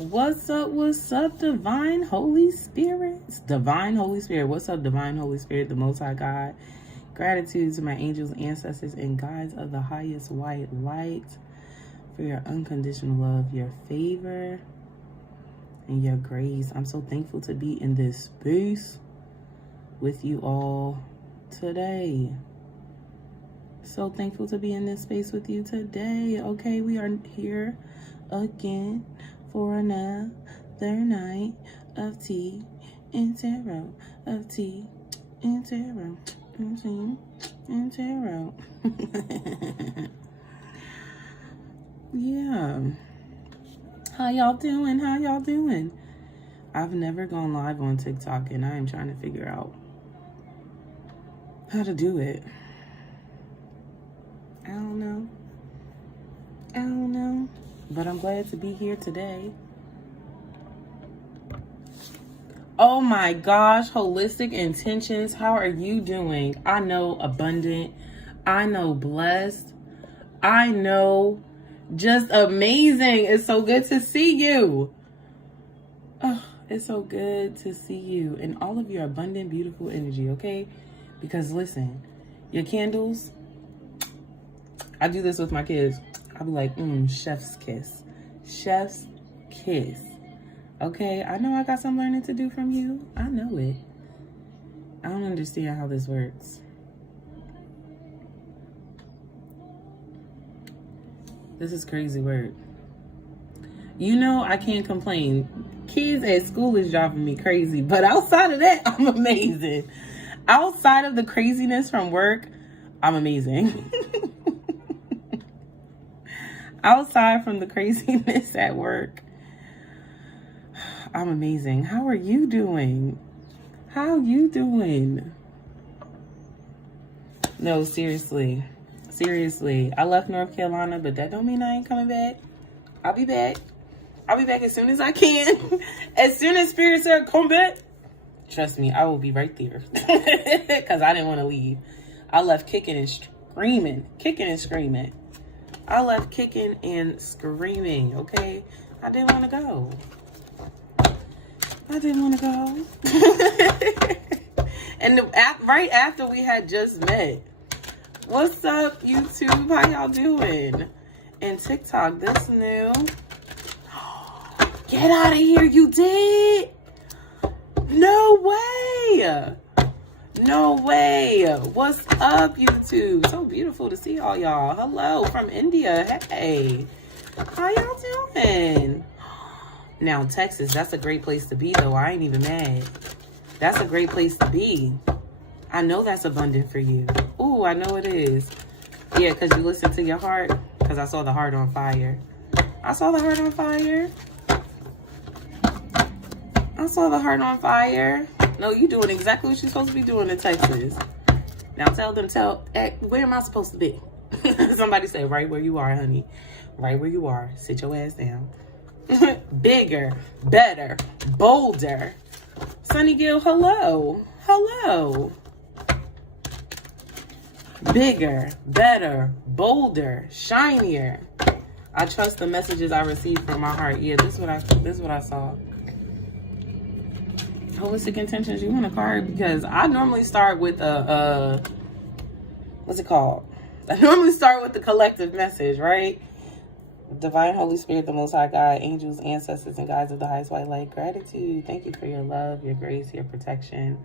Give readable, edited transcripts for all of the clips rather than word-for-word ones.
What's up, Divine Holy Spirit? Divine Holy Spirit. What's up, Divine Holy Spirit, the Most High God? Gratitude to my angels, ancestors, and guides of the highest white light for your unconditional love, your favor, and your grace. I'm so thankful to be in this space with you all today. So thankful to be in this space with you today. Okay, we are here again for another night of tea and tarot, of tea and tarot, of tea and tarot. Yeah. How y'all doing? How y'all doing? I've never gone live on TikTok and I am trying to figure out how to do it. I don't know. But I'm glad to be here today. Oh my gosh, Holistic Intentions, how are you doing? I know abundant. I know blessed. I know just amazing. It's so good to see you. Oh, it's so good to see you and all of your abundant, beautiful energy, okay? Because listen, your candles, I do this with my kids. I'll be like, chef's kiss. Chef's kiss. Okay, I know I got some learning to do from you. I know it. I don't understand how this works. This is crazy work. You know, I can't complain. Kids at school is driving me crazy, but outside of that, I'm amazing. Outside of the craziness from work, I'm amazing. Outside from the craziness at work, I'm amazing. How are you doing? How you doing? No, seriously. Seriously. I left North Carolina, but that don't mean I ain't coming back. I'll be back. I'll be back as soon as I can. As soon as Spirit said, come back. Trust me, I will be right there. Because I didn't want to leave. I left kicking and screaming. Kicking and screaming. I left kicking and screaming, okay? I didn't want to go. I didn't want to go. And right after we had just met. What's up, YouTube? How y'all doing? And TikTok, this new. Get out of here, you did? No way. No way. What's up, YouTube? So beautiful to see all y'all. Hello from India. Hey. How y'all doing? Now, Texas, that's a great place to be, though. I ain't even mad. That's a great place to be. I know that's abundant for you. Ooh, I know it is. Yeah, because you listen to your heart. Because I saw the heart on fire. I saw the heart on fire. I saw the heart on fire. No, you doing exactly what you're supposed to be doing in Texas. Now where am I supposed to be? Somebody say, right where you are, honey. Right where you are. Sit your ass down. Bigger, better, bolder. Sunny Gill, hello. Hello. Bigger, better, bolder, shinier. I trust the messages I receive from my heart. Yeah, this is what I saw. Holistic Intentions, you want a card? Because I normally start with what's it called? I normally start with the collective message, right? Divine Holy Spirit, the Most High God, angels, ancestors, and guides of the highest white light. Gratitude. Thank you for your love, your grace, your protection.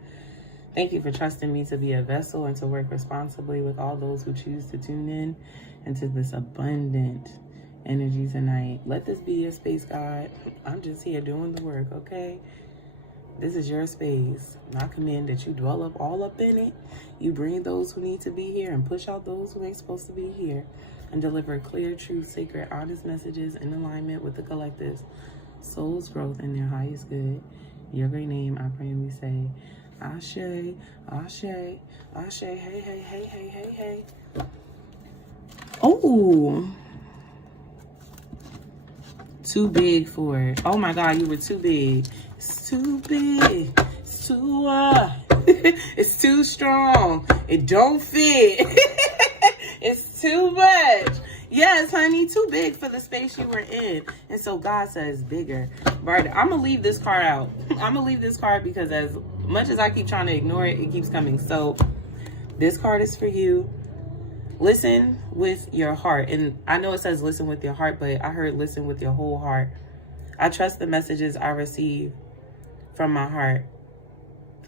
Thank you for trusting me to be a vessel and to work responsibly with all those who choose to tune in into this abundant energy tonight. Let this be your space, God. I'm just here doing the work, okay? This is your space. And I command that you dwell all up in it. You bring those who need to be here and push out those who ain't supposed to be here. And deliver clear, true, sacred, honest messages in alignment with the collective's soul's growth and their highest good. Your great name, I pray and we say, Ashe, Ashe, Ashe, hey, hey, hey, hey, hey, hey. Oh. Too big for it. Oh my God, you were too big. It's too big. It's too it's too strong. It don't fit. It's too much. Yes, honey, too big for the space you were in. And so God says bigger. Right, I'm going to leave this card out. I'm going to leave this card because as much as I keep trying to ignore it, it keeps coming. So this card is for you. Listen with your heart. And I know it says listen with your heart, but I heard listen with your whole heart. I trust the messages I receive from my heart.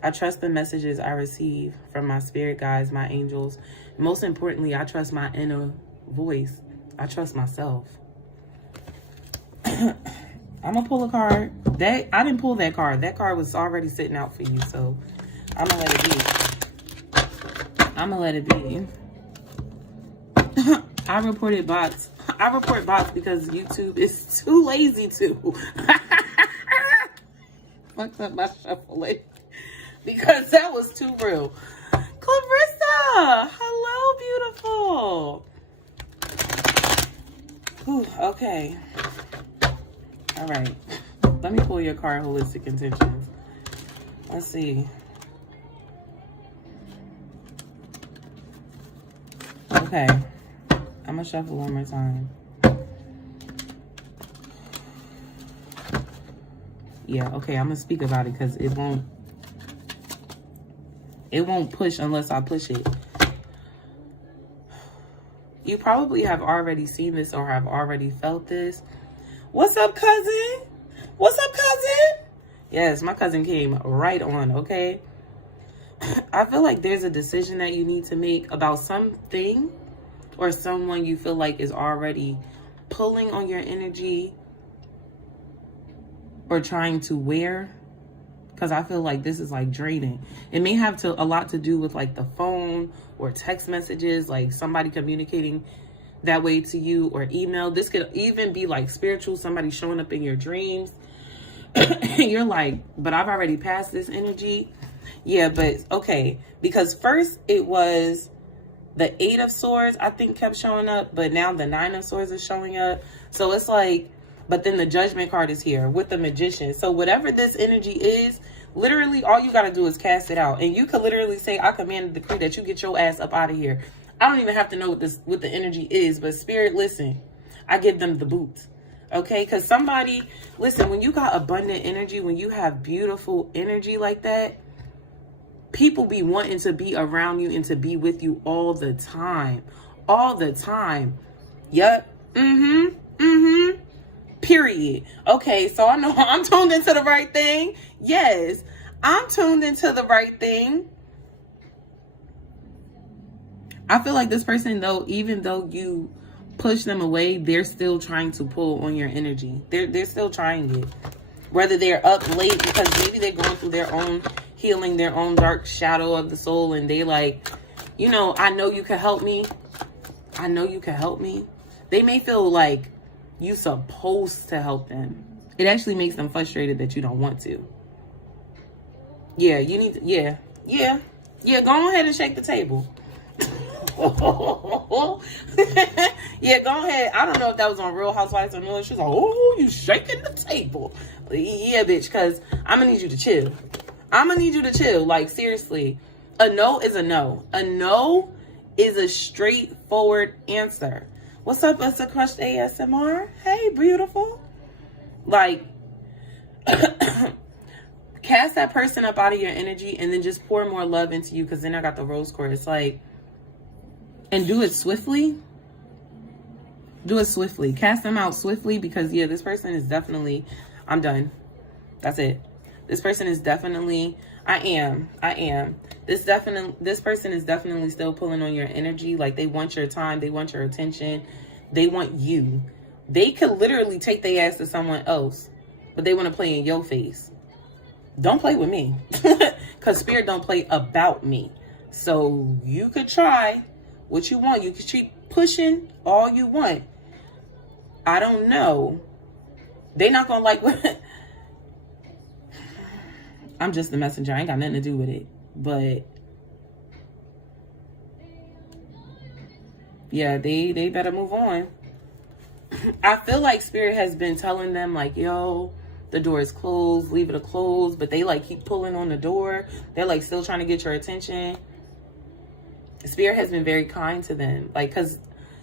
I trust the messages I receive from my spirit guides, my angels. Most importantly, I trust my inner voice. I trust myself. I'm going to pull a card. I didn't pull that card. That card was already sitting out for you, so I'm going to let it be. I'm going to let it be. I report bots because YouTube is too lazy to. Fucked up my shuffling. Because that was too real. Clarissa! Hello, beautiful. Whew, okay. All right. Let me pull your card, Holistic Intentions. Let's see. Okay. I'm going to shuffle one more time. Yeah, okay. I'm going to speak about it because it won't push unless I push it. You probably have already seen this or have already felt this. What's up, cousin? What's up, cousin? Yes, my cousin came right on, okay? I feel like there's a decision that you need to make about something or someone you feel like is already pulling on your energy or trying to wear. Because I feel like this is like draining. It may have a lot to do with like the phone or text messages, like somebody communicating that way to you, or email. This could even be like spiritual, somebody showing up in your dreams. You're like, but I've already passed this energy. Yeah, but okay. Because first it was the 8 of Swords, I think, kept showing up. But now the 9 of Swords is showing up. So it's like, but then the Judgment card is here with the Magician. So whatever this energy is, literally all you got to do is cast it out. And you could literally say, I command and decree that you get your ass up out of here. I don't even have to know what the energy is. But Spirit, listen, I give them the boot. Okay? Because somebody, listen, when you got abundant energy, when you have beautiful energy like that, people be wanting to be around you and to be with you all the time. All the time. Yep. Period. Okay, so I know I'm tuned into the right thing. Yes, I'm tuned into the right thing. I feel like this person, though, even though you push them away, they're still trying to pull on your energy. They're still trying it. Whether they're up late because maybe they're going through their own healing, their own dark shadow of the soul, and they like, you know, I know you can help me. I know you can help me. They may feel like you supposed to help them. It actually makes them frustrated that you don't want to. Yeah, you need to, yeah, go ahead and shake the table. Yeah, go ahead. I don't know if that was on Real Housewives or no. She's like, oh, you shaking the table. Yeah, bitch, because I'm going to need you to chill. I'm going to need you to chill. Like, seriously. A no is a no. A no is a straightforward answer. What's up, Us a Crushed ASMR? Hey, beautiful. Like, cast that person up out of your energy and then just pour more love into you, because then I got the rose quartz. It's like, and do it swiftly. Do it swiftly. Cast them out swiftly, because, yeah, this person is definitely, I'm done. That's it. This person is definitely, I am. This person is definitely still pulling on your energy. Like, they want your time. They want your attention. They want you. They could literally take their ass to someone else, but they want to play in your face. Don't play with me. Because Spirit don't play about me. So you could try what you want. You could keep pushing all you want. I don't know. They not going to like what... I'm just the messenger. I ain't got nothing to do with it. But yeah, they better move on. I feel like Spirit has been telling them, like, yo, the door is closed, leave it closed. But they like keep pulling on the door. They're like still trying to get your attention. Spirit has been very kind to them. Like, because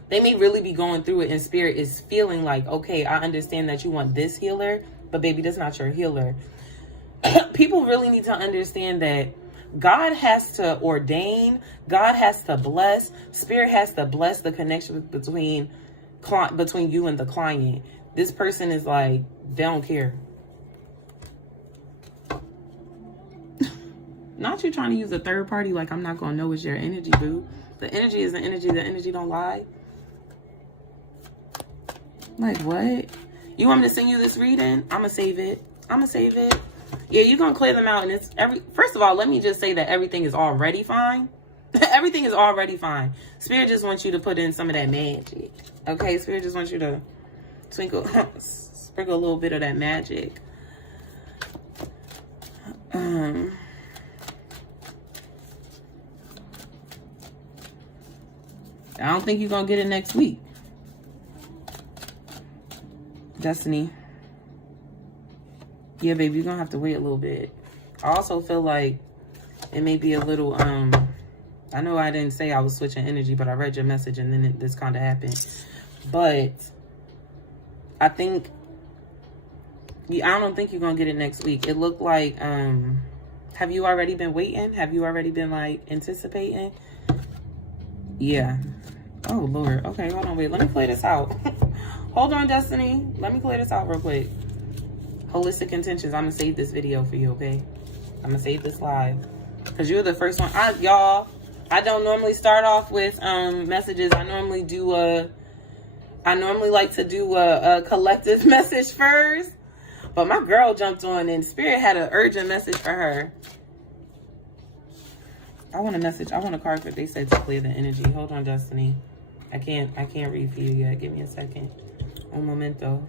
They may really be going through it, and spirit is feeling like, okay, I understand that you want this healer, but baby, that's not your healer. People really need to understand that God has to ordain, God has to bless, spirit has to bless the connection between you and the client. This person is like, they don't care. Not you trying to use a third party like I'm not gonna know it's your energy, boo. The energy is the energy. The energy don't lie. Like, what? You want me to send you this reading? I'm gonna save it. Yeah, you're gonna clear them out, and it's first of all, let me just say that everything is already fine. Everything is already fine. Spirit just wants you to put in some of that magic. Okay, Spirit just wants you to sprinkle a little bit of that magic. I don't think you're gonna get it next week. Destiny. Yeah, baby, you're gonna have to wait a little bit. I also feel like it may be a little, I know I didn't say I was switching energy, but I read your message and then this kind of happened. But I think, I don't think you're gonna get it next week. It looked like, have you already been waiting? Have you already been like anticipating? Yeah. Oh, Lord. Okay, hold on. Wait, let me clear this out. Hold on, Destiny. Let me clear this out real quick. Holistic Intentions. I'm going to save this video for you, okay? I'm going to save this live. Because you're the first one. Y'all, I don't normally start off with messages. I normally like to do a collective message first. But my girl jumped on and Spirit had an urgent message for her. I want a card for, they said to clear the energy. Hold on, Destiny. I can't read for you yet. Give me a second. Un momento.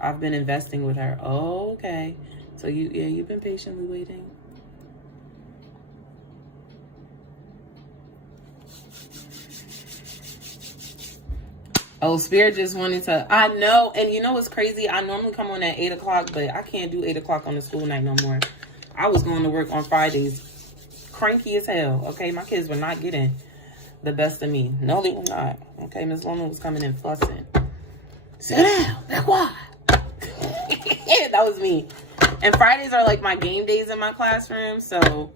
I've been investing with her. Oh, okay. So you've been patiently waiting. Oh, Spirit just wanted to, I know. And you know what's crazy? I normally come on at 8 o'clock, but I can't do 8 o'clock on the school night no more. I was going to work on Fridays. Cranky as hell. Okay, my kids were not getting the best of me. No, they were not. Okay, Miss Loma was coming in fussing. Sit down. Be quiet. That was me. And Fridays are like my game days in my classroom. So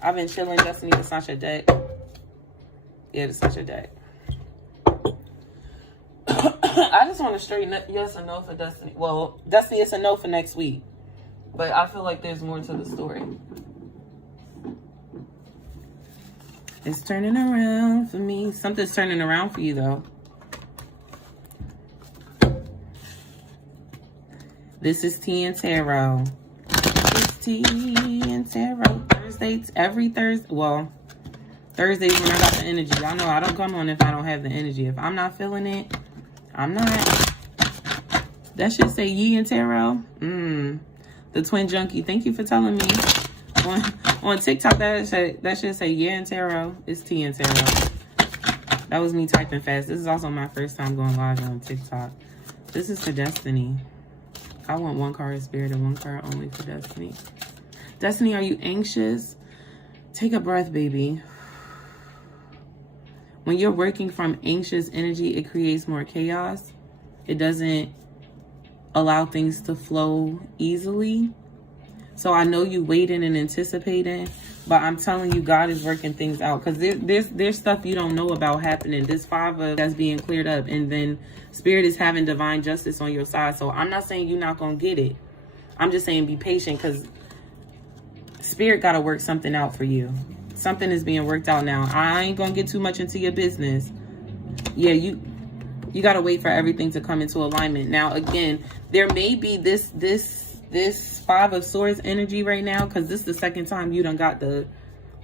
I've been chilling. Destiny, that's not your deck. Yeah, that's not your deck. I just want to straighten up yes or no for Destiny. Well, Destiny, it's a no for next week. But I feel like there's more to the story. It's turning around for me. Something's turning around for you, though. This is Tea and Tarot. It's Tea and Tarot. Thursdays, every Thursday. Well, Thursdays when I got the energy. Y'all know I don't come on if I don't have the energy. If I'm not feeling it, I'm not. That should say Yee and Tarot. The Twin Junkie. Thank you for telling me. On TikTok, that should say yeah and Tarot. It's Tea and Tarot. That was me typing fast. This is also my first time going live on TikTok. This is for Destiny. I want one card of Spirit and one card only for Destiny. Destiny, are you anxious? Take a breath, baby. When you're working from anxious energy, it creates more chaos. It doesn't allow things to flow easily. So I know you waiting and anticipating, but I'm telling you, God is working things out because there's stuff you don't know about happening. This 5 of that's being cleared up, and then Spirit is having divine justice on your side. So I'm not saying you're not gonna get it. I'm just saying be patient because Spirit got to work something out for you. Something is being worked out now. I ain't gonna get too much into your business. Yeah, you got to wait for everything to come into alignment. Now, again, there may be this 5 of Swords energy right now because this is the second time you done got the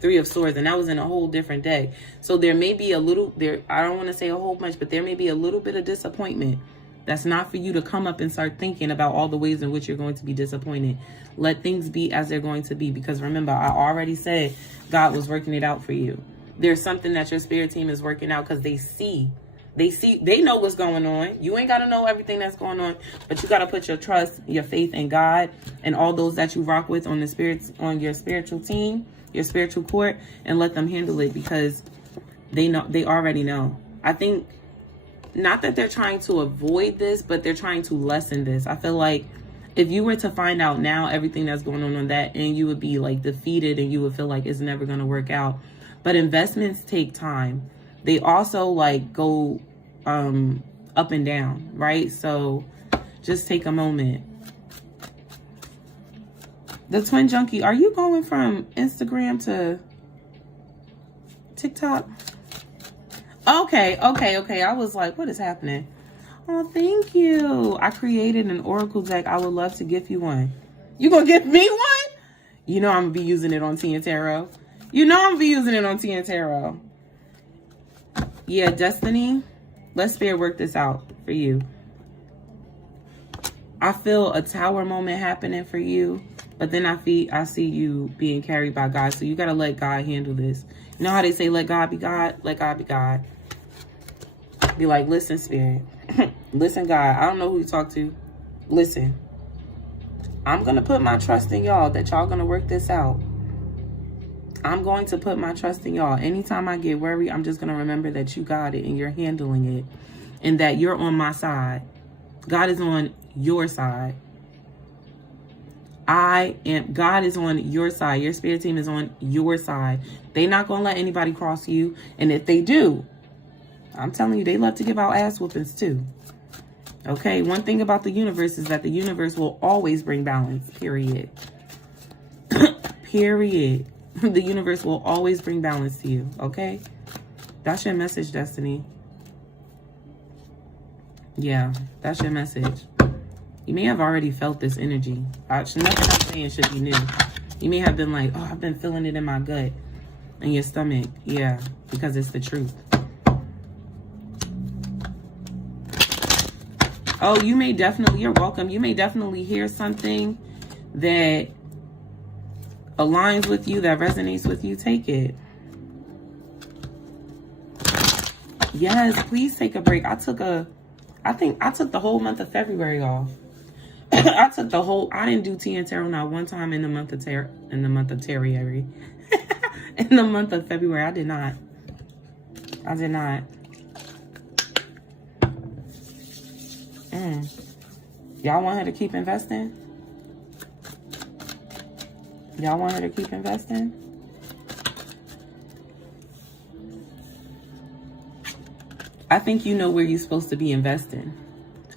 3 of Swords, and that was in a whole different day. So there may be a little there. I don't want to say a whole bunch, but there may be a little bit of disappointment. That's not for you to come up and start thinking about all the ways in which you're going to be disappointed. Let things be as they're going to be, because remember, I already said God was working it out for you. There's something that your spirit team is working out because they know what's going on. You ain't got to know everything that's going on, but you got to put your trust, your faith in God and all those that you rock with on your spiritual team, your spiritual court, and let them handle it because they already know. I think, not that they're trying to avoid this, but they're trying to lessen this. I feel like if you were to find out now everything that's going on that end, you would be like defeated and you would feel like it's never going to work out. But investments take time. They also like go up and down, right? So just take a moment. The Twin Junkie, are you going from Instagram to TikTok? Okay. I was like, what is happening? Oh, thank you. I created an Oracle deck. I would love to give you one. You gonna give me one? You know I'm gonna be using it on Tia Tarot. You know I'm gonna be using it on Tia Tarot. Yeah, Destiny. Let Spirit work this out for you. I feel a tower moment happening for you. But then I see you being carried by God. So you got to let God handle this. You know how they say, let God be God? Let God be God. Be like, listen, Spirit. Listen, God. I don't know who you talk to. Listen. I'm going to put my trust in y'all that y'all going to work this out. I'm going to put my trust in y'all. Anytime I get worried, I'm just going to remember that you got it and you're handling it. And that you're on my side. God is on your side. God is on your side. Your spirit team is on your side. They're not going to let anybody cross you. And if they do, I'm telling you, they love to give out ass whoopings too. Okay. One thing about the universe is that the universe will always bring balance, period. Period. The universe will always bring balance to you. Okay. That's your message, Destiny. Yeah, that's your message. You may have already felt this energy. Nothing I'm saying should be new. You may have been like, oh, I've been feeling it in my gut, in your stomach. Yeah, because it's the truth. Oh, you may definitely, you're welcome. You may definitely hear something that aligns with you, that resonates with you. Take it. Yes, please take a break. I think I took the whole month of February off. I didn't do Tia Tarot not one time in the month of Terry. In the month of February, I did not. Y'all want her to keep investing? Y'all want her to keep investing? I think you know where you're supposed to be investing.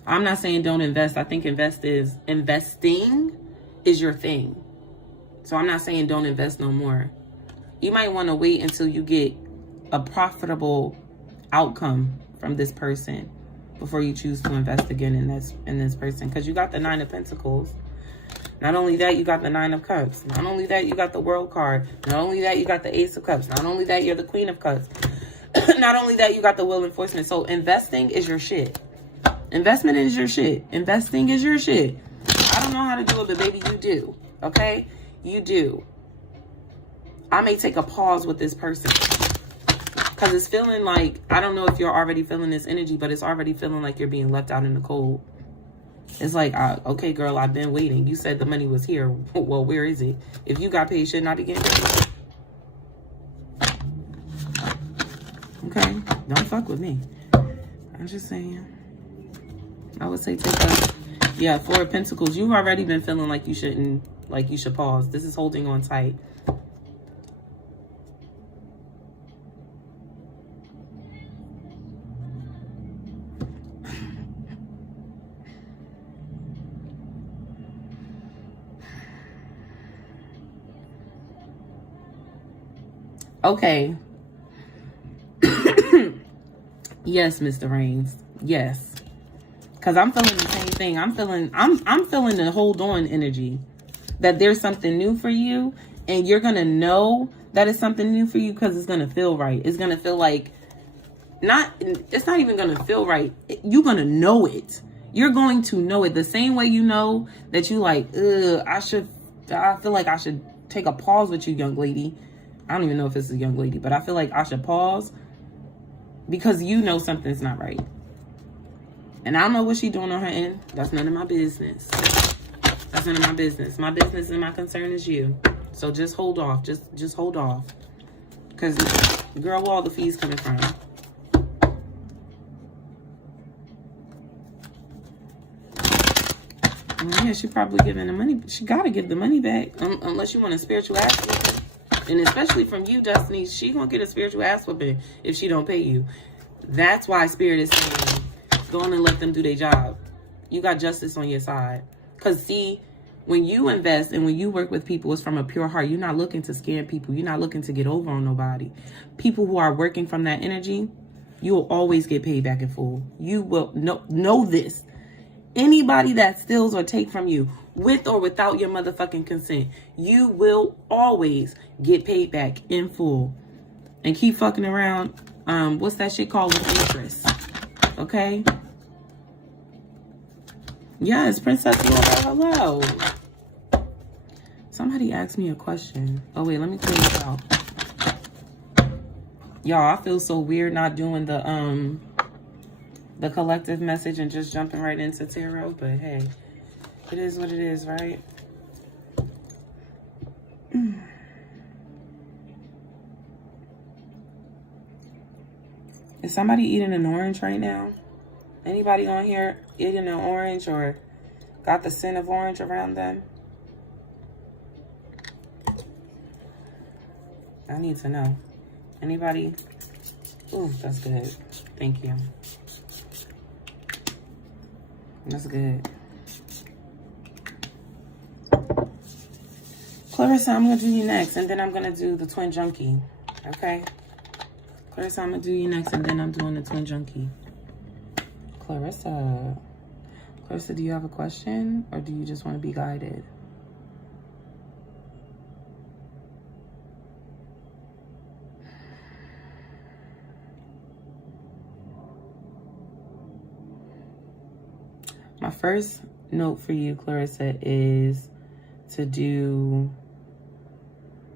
I'm not saying don't invest. I think investing is your thing. So I'm not saying don't invest no more. You might want to wait until you get a profitable outcome from this person before you choose to invest again in this person. Because you got the 9 of Pentacles. Not only that, you got the 9 of Cups. Not only that, you got the World card. Not only that, you got the Ace of Cups. Not only that, you're the Queen of Cups. Not only that, you got the Will Enforcement. So investing is your shit. Investment is your shit. Investing is your shit. I don't know how to do it, but baby, you do. Okay? You do. I may take a pause with this person. Because it's feeling like, I don't know if you're already feeling this energy, but it's already feeling like you're being left out in the cold. It's like, okay, girl, I've been waiting. You said the money was here. Well, where is it? If you got paid, shouldn't I be getting paid? Okay? Don't fuck with me. I'm just saying. I would say take a, yeah, 4 of Pentacles. You've already been feeling like you shouldn't, like you should pause. This is holding on tight. Okay. Yes, Mr. Reigns. Yes. Because I'm feeling the same thing. I'm feeling the hold on energy. That there's something new for you. And you're going to know that it's something new for you because it's going to feel right. It's going to feel like, it's not even going to feel right. You're going to know it. You're going to know it. The same way you know that you like, I feel like I should take a pause with you, young lady. I don't even know if it's a young lady, but I feel like I should pause because you know something's not right. And I don't know what she's doing on her end. That's none of my business. That's none of my business. My business and my concern is you. So just hold off. Just hold off. Because, girl, where all the fees coming from? Yeah, she probably giving the money. She got to give the money back unless you want a spiritual ass whooping. And especially from you, Destiny, she going to get a spiritual ass whooping if she don't pay you. That's why Spirit is saying, go on and let them do their job. You got justice on your side. Because see, when you invest and when you work with people, it's from a pure heart. You're not looking to scam people. You're not looking to get over on nobody. People who are working from that energy, you will always get paid back in full. You will know this. Anybody that steals or take from you, with or without your motherfucking consent, you will always get paid back in full. And keep fucking around. What's that shit called with interest? Okay? Yes, Princess Laura, hello. Somebody asked me a question. Oh, wait, let me clear this out. Y'all, I feel so weird not doing the collective message and just jumping right into tarot, but hey, it is what it is, right? Is somebody eating an orange right now? Anybody on here eating an orange or got the scent of orange around them? I need to know. Anybody? Ooh, that's good. Thank you. That's good. Clarissa, I'm going to do you next, and then I'm going to do the Twin Junkie. Okay? Clarissa, I'm going to do you next, and then I'm doing the Twin Junkie. Clarissa. Clarissa, do you have a question, or do you just want to be guided? My first note for you, Clarissa, is to do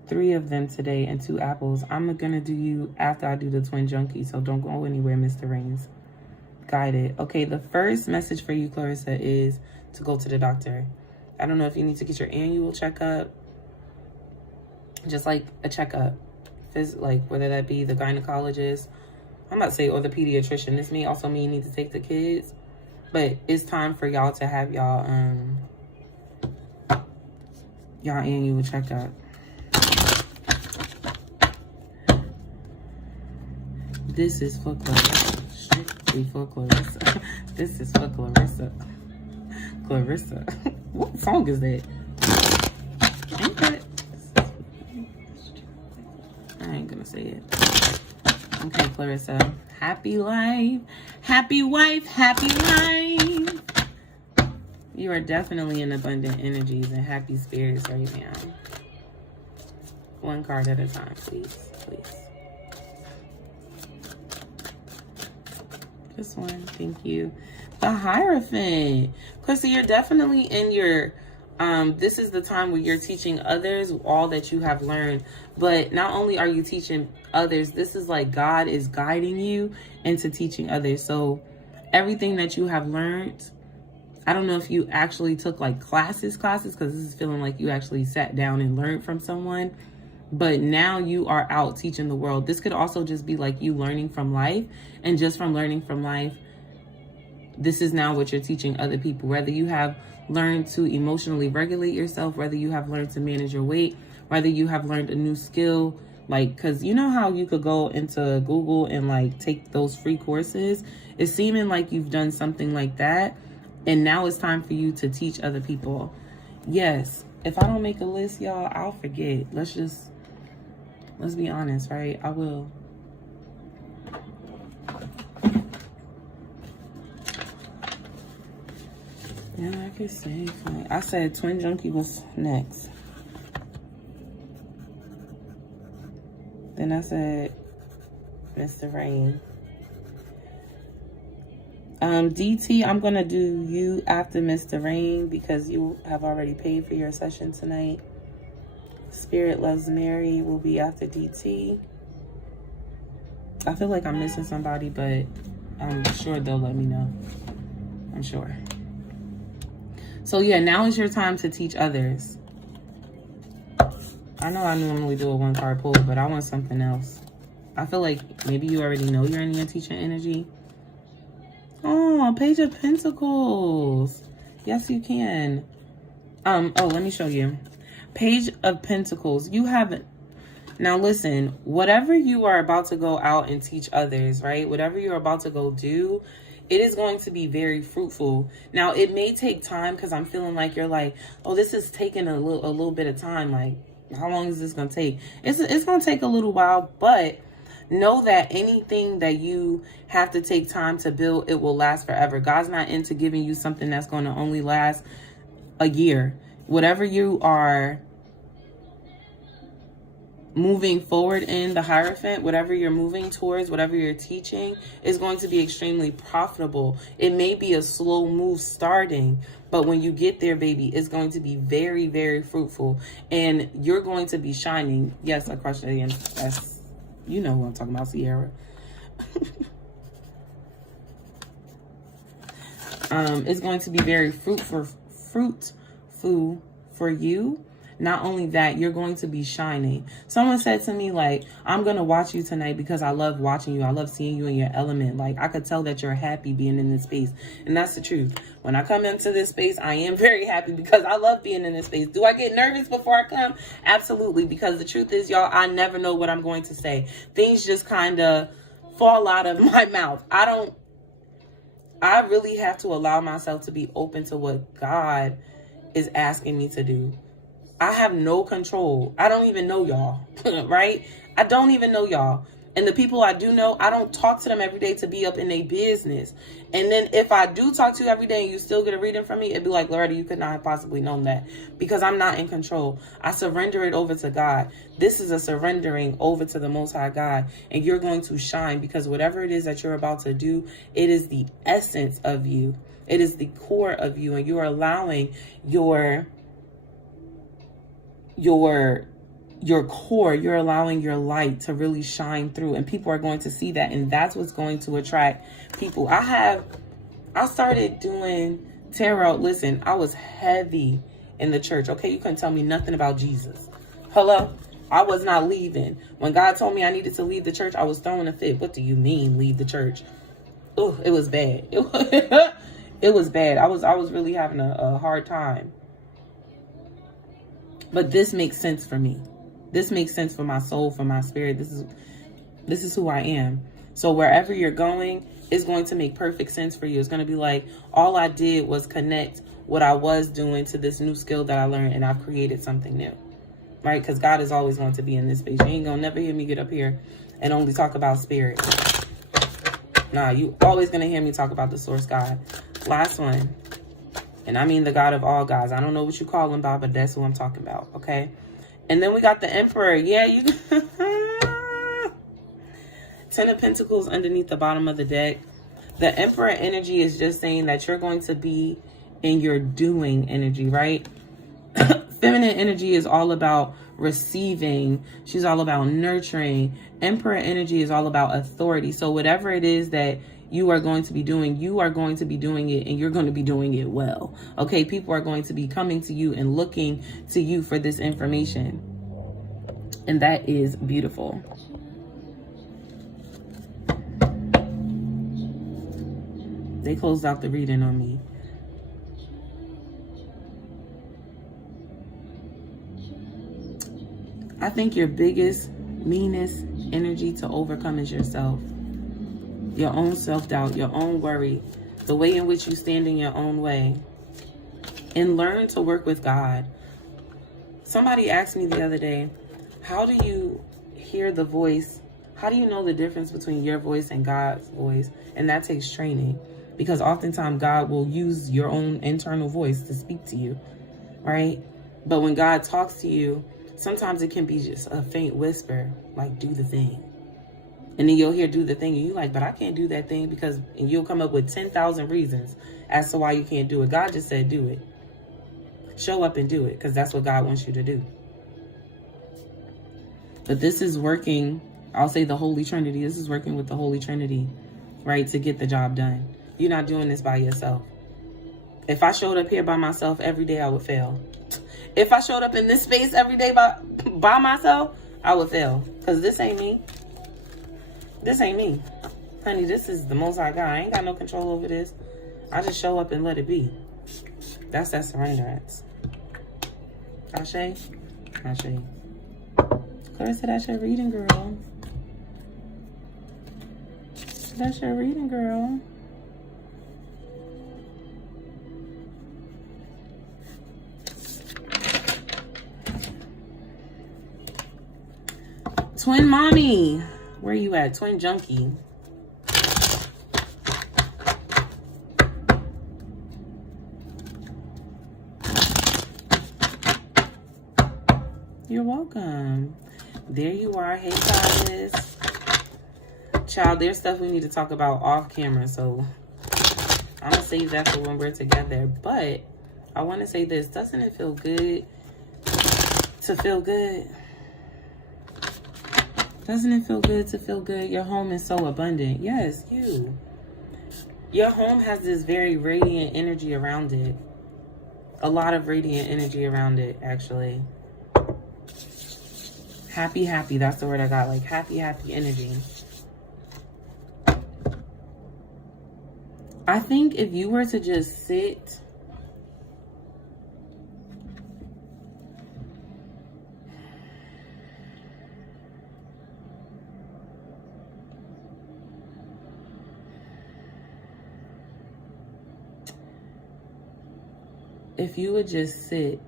3 of them today and 2 apples. I'm going to do you after I do the Twin Junkie, so don't go anywhere, Mr. Reigns. Guided. Okay, the first message for you, Clarissa, is to go to the doctor. I don't know if you need to get your annual checkup, just like a checkup, like whether that be the gynecologist, I'm about to say, or the pediatrician. This may also mean you need to take the kids, but it's time for y'all to have y'all annual checkup. This is for Clarissa. Strictly for Clarissa. This is for Clarissa. Clarissa. What song is that? Ain't that? I ain't gonna say it. Okay, Clarissa. Happy life. Happy wife. Happy life. You are definitely in abundant energies and happy spirits right now. 1 card at a time, please. Please. This one, thank you. The Hierophant. Clarissa, you're definitely in your, this is the time where you're teaching others all that you have learned. But not only are you teaching others, this is like God is guiding you into teaching others. So everything that you have learned, I don't know if you actually took like classes, because this is feeling like you actually sat down and learned from someone. But now you are out teaching the world. This could also just be like you learning from life. And just from learning from life, this is now what you're teaching other people. Whether you have learned to emotionally regulate yourself, whether you have learned to manage your weight, whether you have learned a new skill. Like, because you know how you could go into Google and like take those free courses? It's seeming like you've done something like that. And now it's time for you to teach other people. Yes, if I don't make a list, y'all, I'll forget. Let's be honest, right? I will. Yeah, I could say fine. I said Twin Junkie was next. Then I said Mr. Rain. DT, I'm going to do you after Mr. Rain because you have already paid for your session tonight. Spirit Loves Mary will be after DT. I feel like I'm missing somebody, but I'm sure they'll let me know. I'm sure. So yeah, now is your time to teach others. I know I normally do a 1 card pull, but I want something else. I feel like maybe you already know you're in your teaching energy. Oh, Page of Pentacles. Yes, you can. Oh, let me show you. Page of Pentacles. You haven't. Now listen, whatever you are about to go out and teach others, right? Whatever you're about to go do, it is going to be very fruitful. Now, it may take time because I'm feeling like you're like, oh, this is taking a little bit of time. Like, how long is this going to take? It's going to take a little while, but know that anything that you have to take time to build, it will last forever. God's not into giving you something that's going to only last a year. Whatever you are moving forward in the Hierophant, whatever you're moving towards, whatever you're teaching, is going to be extremely profitable. It may be a slow move starting, but when you get there, baby, it's going to be very, very fruitful, and you're going to be shining. Yes, I crushed it again. That's, you know who I'm talking about, Sierra. It's going to be very fruitful for you. Not only that, you're going to be shining. Someone said to me, like, I'm going to watch you tonight because I love watching you. I love seeing you in your element. Like, I could tell that you're happy being in this space. And that's the truth. When I come into this space, I am very happy because I love being in this space. Do I get nervous before I come? Absolutely. Because the truth is, y'all, I never know what I'm going to say. Things just kind of fall out of my mouth. I really have to allow myself to be open to what God is asking me to do. I have no control. I don't even know y'all, right? I don't even know y'all. And the people I do know, I don't talk to them every day to be up in their business. And then if I do talk to you every day and you still get a reading from me, it'd be like, Loretta, you could not have possibly known that, because I'm not in control. I surrender it over to God. This is a surrendering over to the Most High God. And you're going to shine, because whatever it is that you're about to do, it is the essence of you. It is the core of you. And you're allowing your core, you're allowing your light to really shine through, and people are going to see that, and that's what's going to attract people. I started doing tarot. Listen, I was heavy in the church. Okay, you couldn't tell me nothing about Jesus. Hello? I was not leaving. When God told me I needed to leave the church, I was throwing a fit. What do you mean leave the church? Oh, it was bad. It was bad. I was really having a hard time. But this makes sense for me. This makes sense for my soul, for my spirit. This is who I am. So wherever you're going, it's going to make perfect sense for you. It's going to be like, all I did was connect what I was doing to this new skill that I learned, and I've created something new. Right? Because God is always going to be in this space. You ain't going to never hear me get up here and only talk about spirit. Nah, you always going to hear me talk about the source God. Last one. And I mean the God of all gods. I don't know what you call him by, but that's who I'm talking about, okay? And then we got the Emperor. Yeah, you... 10 of Pentacles underneath the bottom of the deck. The Emperor energy is just saying that you're going to be in your doing energy, right? Feminine energy is all about receiving. She's all about nurturing. Emperor energy is all about authority. So whatever it is that you are going to be doing, you are going to be doing it, and you're going to be doing it well. Okay, people are going to be coming to you and looking to you for this information. And that is beautiful. They closed out the reading on me. I think your biggest, meanest energy to overcome is yourself. Your own self-doubt, your own worry, the way in which you stand in your own way. And learn to work with God. Somebody asked me the other day, how do you hear the voice? How do you know the difference between your voice and God's voice? And that takes training. Because oftentimes God will use your own internal voice to speak to you, right? But when God talks to you, sometimes it can be just a faint whisper, like, do the thing. And then you'll hear do the thing, and you're like, but I can't do that thing because, and you'll come up with 10,000 reasons as to why you can't do it. God just said, do it. Show up and do it, because that's what God wants you to do. But this is working, I'll say the Holy Trinity. This is working with the Holy Trinity, right, to get the job done. You're not doing this by yourself. If I showed up here by myself every day, I would fail. If I showed up in this space every day by myself, I would fail. Because this ain't me. This ain't me. Honey, this is the Most High God. I ain't got no control over this. I just show up and let it be. That's that surrenderance. Ashe? Ashe. Clarissa, that's your reading, girl. That's your reading, girl. Twin mommy. Where you at? Twin junkie. You're welcome. There you are. Hey, goddess. Child, there's stuff we need to talk about off camera, so I'm going to save that for when we're together. But I want to say this. Doesn't it feel good to feel good? Doesn't it feel good to feel good? Your home is so abundant. Yes, you. Your home has this very radiant energy around it. A lot of radiant energy around it, actually. Happy, happy. That's the word I got. Like, happy, happy energy. I think if you were to just sit... If you would just sit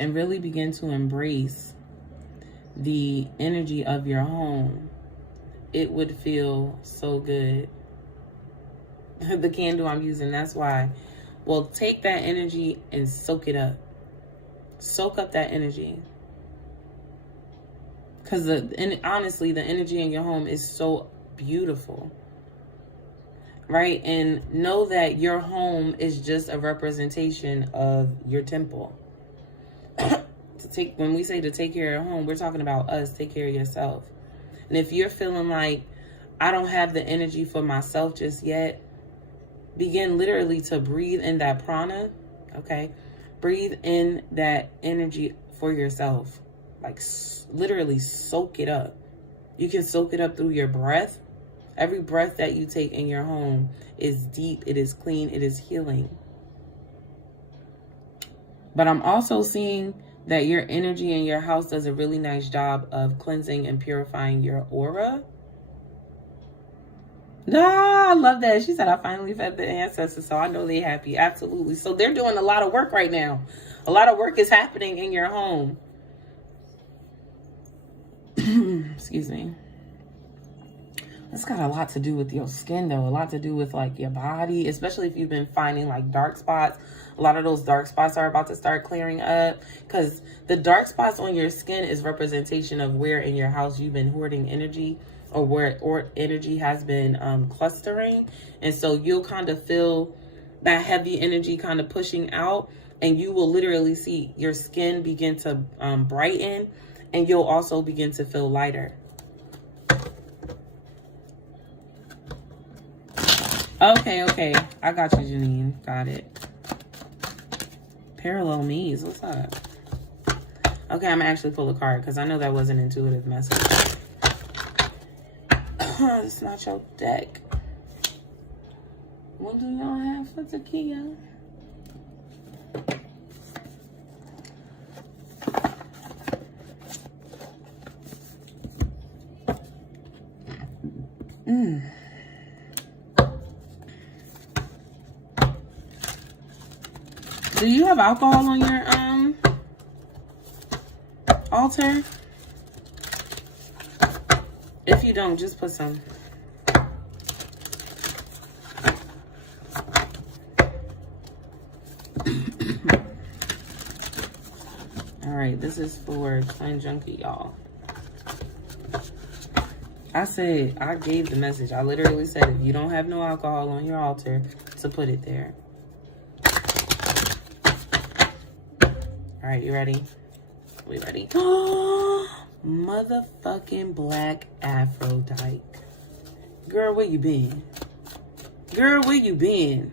and really begin to embrace the energy of your home, it would feel so good. The candle I'm using, that's why. Well, take that energy and soak it up. Soak up that energy. Because honestly, the energy in your home is so beautiful. Right? And know that your home is just a representation of your temple. When we say to take care of your home, we're talking about us. Take care of yourself. And if you're feeling like, I don't have the energy for myself just yet, begin literally to breathe in that prana. Okay? Breathe in that energy for yourself. Like literally soak it up. You can soak it up through your breath. Every breath that you take in your home is deep, it is clean, it is healing. But I'm also seeing that your energy in your house does a really nice job of cleansing and purifying your aura. Ah, I love that. She said, I finally fed the ancestors, so I know they're happy. Absolutely. So they're doing a lot of work right now. A lot of work is happening in your home. Excuse me. It's got a lot to do with your skin, though. A lot to do with, like, your body, especially if you've been finding, like, dark spots. A lot of those dark spots are about to start clearing up because the dark spots on your skin is representation of where in your house you've been hoarding energy or where energy has been clustering. And so you'll kind of feel that heavy energy kind of pushing out, and you will literally see your skin begin to brighten, and you'll also begin to feel lighter. Okay. I got you, Janine. Got it. Parallel me's. What's up? Okay, I'm actually pull a card because I know that was an intuitive message. It's not your deck. What do y'all have for Takia? Do you have alcohol on your altar? If you don't, just put some. All right, this is for Twin Junkie, y'all. I gave the message. I literally said, if you don't have no alcohol on your altar, to put it there. All right, you ready? We ready? Motherfucking Black Aphrodite. Girl, where you been? Girl, where you been?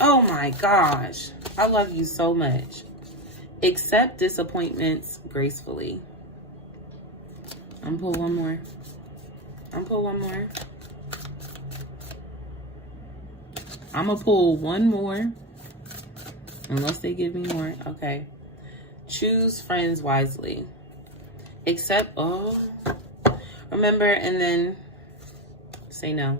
Oh my gosh. I love you so much. Accept disappointments gracefully. I'm pull one more. I'm going to pull one more. Unless they give me more. Okay. Choose friends wisely. Accept, remember, and then say no.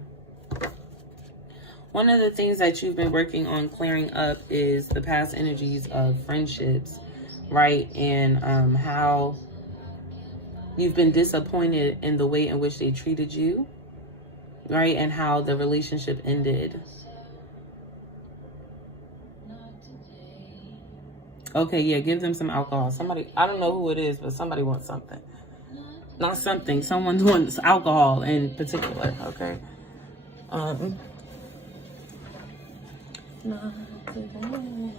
One of the things that you've been working on clearing up is the past energies of friendships, right? And how you've been disappointed in the way in which they treated you, right? And how the relationship ended. Okay, yeah, give them some alcohol. Somebody, I don't know who it is, but somebody wants something. Not something, someone wants alcohol in particular, okay? Not today.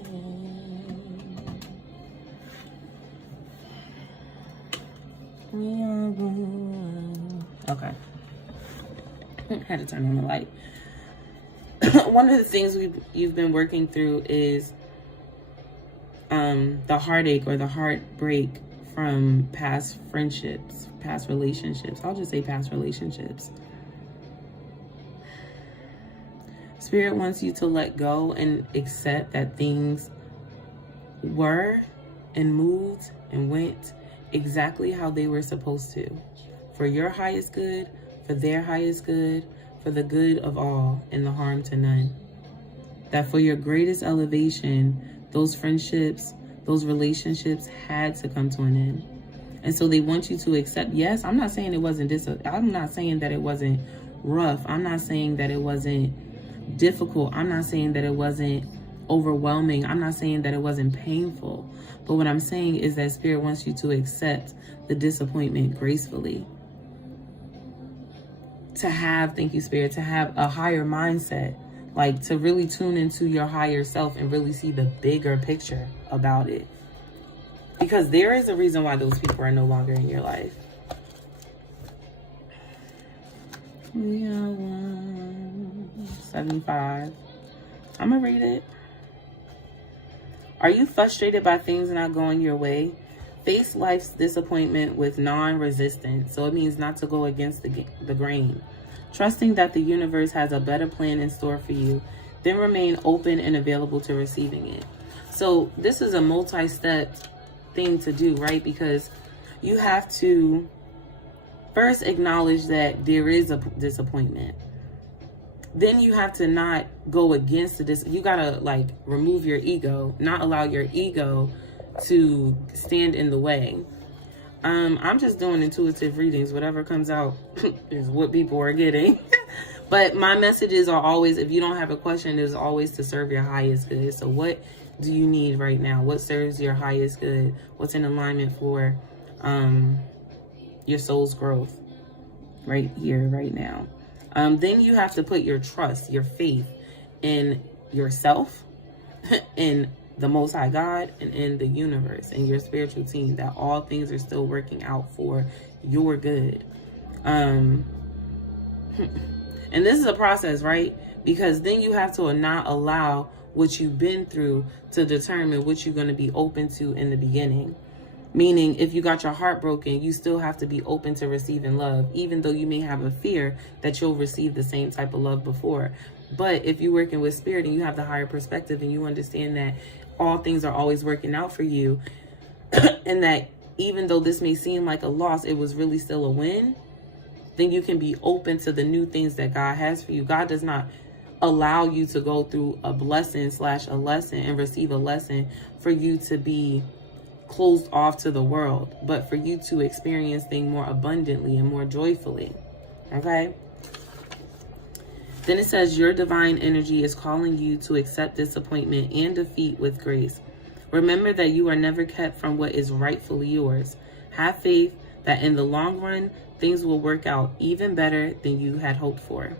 Okay. Had to turn on the light. One of the things you've been working through is the heartache or the heartbreak from past friendships, past relationships. I'll just say past relationships. Spirit wants you to let go and accept that things were and moved and went exactly how they were supposed to. For your highest good, for their highest good, for the good of all and the harm to none. That for your greatest elevation, those friendships, those relationships had to come to an end. And so they want you to accept, yes, I'm not saying it wasn't I'm not saying that it wasn't rough. I'm not saying that it wasn't difficult. I'm not saying that it wasn't overwhelming. I'm not saying that it wasn't painful. But what I'm saying is that Spirit wants you to accept the disappointment gracefully. To have, thank you, Spirit, to have a higher mindset. Like to really tune into your higher self and really see the bigger picture about it. Because there is a reason why those people are no longer in your life. We are 175. I'm going to read it. Are you frustrated by things not going your way? Face life's disappointment with non-resistance. So it means not to go against the grain. Trusting that the universe has a better plan in store for you. Then remain open and available to receiving it. So this is a multi-step thing to do, right? Because you have to first acknowledge that there is a disappointment. Then you have to not go against this. You got to like remove your ego, not allow your ego to stand in the way. I'm just doing intuitive readings. Whatever comes out is what people are getting. But my messages are always, if you don't have a question, is always to serve your highest good. So what do you need right now? What serves your highest good? What's in alignment for your soul's growth right here, right now? Then you have to put your trust, your faith in yourself, in the Most High God, and in the universe, and your spiritual team, that all things are still working out for your good. And this is a process, right? Because then you have to not allow what you've been through to determine what you're going to be open to in the beginning. Meaning, if you got your heart broken, you still have to be open to receiving love, even though you may have a fear that you'll receive the same type of love before. But if you're working with Spirit and you have the higher perspective and you understand that all things are always working out for you, and that even though this may seem like a loss, it was really still a win, then you can be open to the new things that God has for you. God does not allow you to go through a blessing / a lesson and receive a lesson for you to be closed off to the world, but for you to experience things more abundantly and more joyfully. Okay? Then it says your divine energy is calling you to accept disappointment and defeat with grace. Remember that you are never kept from what is rightfully yours. Have faith that in the long run, things will work out even better than you had hoped for.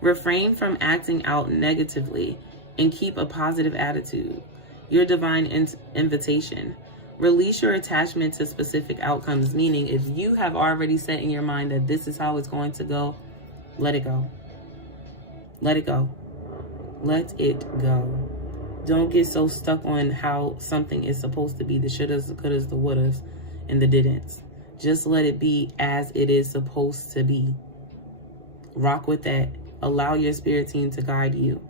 Refrain from acting out negatively and keep a positive attitude. Your divine invitation. Release your attachment to specific outcomes, meaning if you have already set in your mind that this is how it's going to go, let it go. Let it go. Let it go. Don't get so stuck on how something is supposed to be, the shouldas, the couldas, the wouldas, and the didn'ts. Just let it be as it is supposed to be. Rock with that. Allow your spirit team to guide you.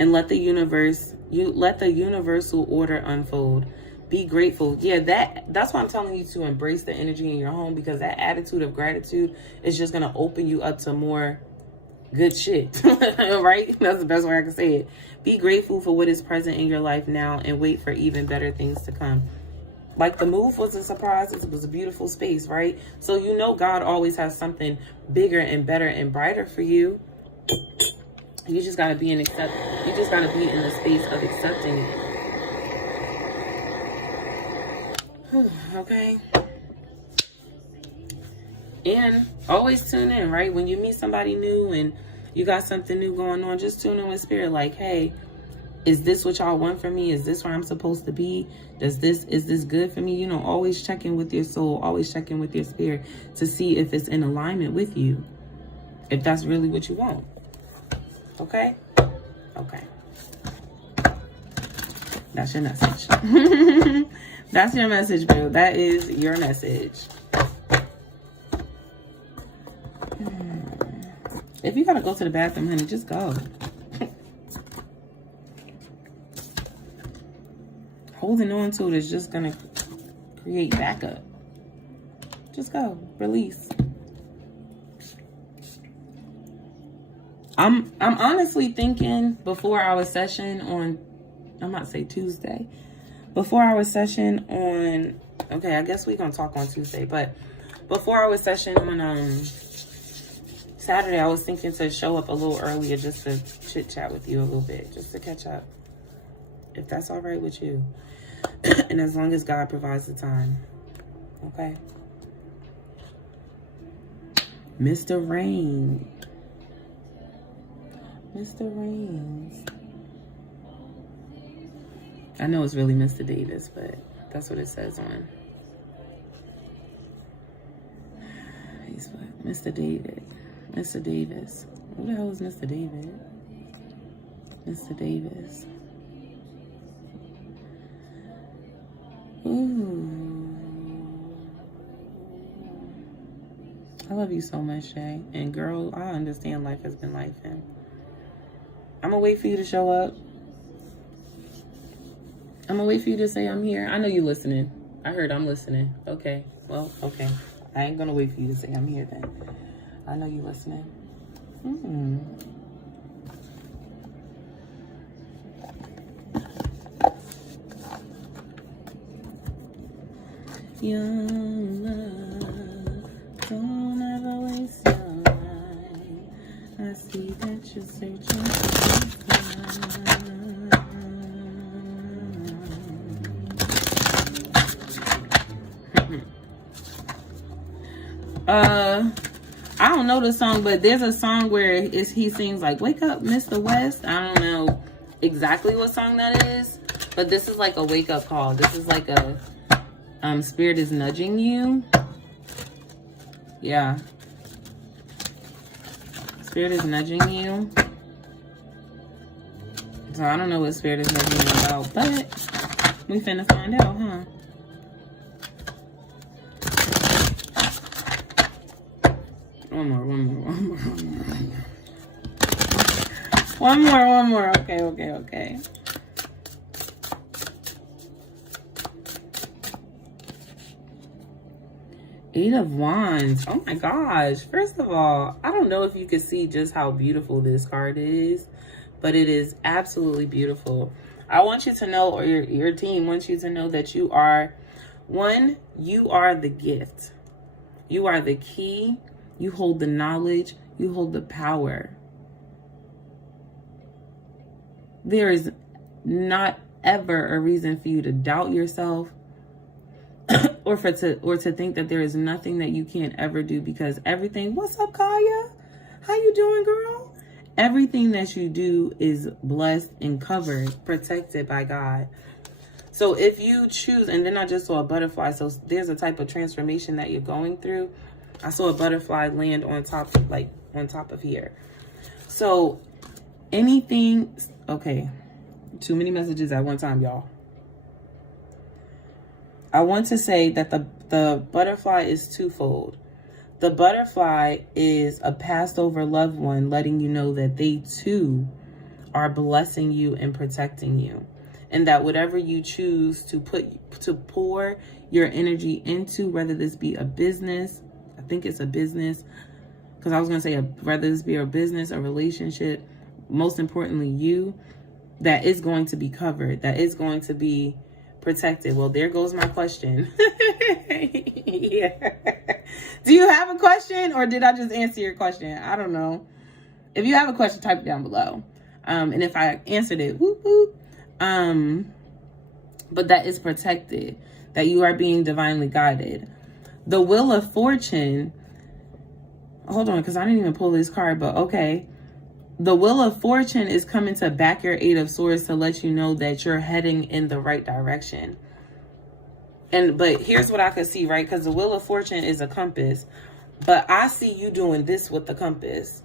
and let the universal order unfold. Be grateful. Yeah, that's why I'm telling you to embrace the energy in your home, because that attitude of gratitude is just going to open you up to more good shit. Right? That's the best way I can say it. Be grateful for what is present in your life now and wait for even better things to come. Like the move was a surprise. It was a beautiful space, right? So you know God always has something bigger and better and brighter for you. You just gotta be in the space of accepting it. Okay. And always tune in, right? When you meet somebody new and you got something new going on, just tune in with spirit. Like, hey, is this what y'all want from me? Is this where I'm supposed to be? Is this good for me? You know, always check in with your soul. Always check in with your spirit to see if it's in alignment with you. If that's really what you want. Okay? Okay. That's your message. That's your message, bro. That is your message. If you gotta go to the bathroom, honey, just go. Holding on to it is just gonna create backup. Just go. Release. I'm honestly thinking before our session on, I'm about to say Tuesday. Before our session on, okay, I guess we're gonna talk on Tuesday, but before our session on Saturday, I was thinking to show up a little earlier just to chit chat with you a little bit, just to catch up. If that's all right with you. And as long as God provides the time. Okay. Mr. Rain. Mr. Rains. I know it's really Mr. Davis, but that's what it says on. He's what? Mr. David. Mr. Davis. Who the hell is Mr. David? Mr. Davis. Ooh. I love you so much, Shay. And girl, I understand life has been life. And I'm going to wait for you to show up. I'm going to wait for you to say I'm here. I know you listening. I heard I'm listening. Okay. Well, okay. I ain't going to wait for you to say I'm here then. I know you listening. Young love, don't ever waste your time. I see that you're searching for I don't know the song, but there's a song where he sings like, wake up, Mr. West. I don't know exactly what song that is, but this is like a wake up call. This is like a, spirit is nudging you. Yeah. Spirit is nudging you. So I don't know what spirit is nudging you about, but we finna find out, huh? One more. Okay. Eight of Wands. Oh my gosh. First of all, I don't know if you can see just how beautiful this card is, but it is absolutely beautiful. I want you to know, or your team wants you to know that you are the gift. You are the key. You hold the knowledge. You hold the power. There is not ever a reason for you to doubt yourself or to think that there is nothing that you can't ever do, because everything, what's up, Kaya? How you doing, girl? Everything that you do is blessed and covered, protected by God. So if you choose, and then I just saw a butterfly, so there's a type of transformation that you're going through. I saw a butterfly land on top of here. So anything, okay, too many messages at one time, y'all. I want to say that the butterfly is twofold. The butterfly is a passed over loved one letting you know that they too are blessing you and protecting you. And that whatever you choose to pour your energy into, whether this be a business, I think it's a business, because I was going to say whether this be a business, a relationship, most importantly you, that is going to be covered, that is going to be protected. Well, there goes my question. Yeah. Do you have a question, or did I just answer your question? I don't know. If you have a question, type it down below. And if I answered it, whoop, whoop. But that is protected, that you are being divinely guided. The Wheel of Fortune, hold on, because I didn't even pull this card, but okay. The Wheel of Fortune is coming to back your Eight of Swords to let you know that you're heading in the right direction. But here's what I could see, right? Because the Wheel of Fortune is a compass, but I see you doing this with the compass,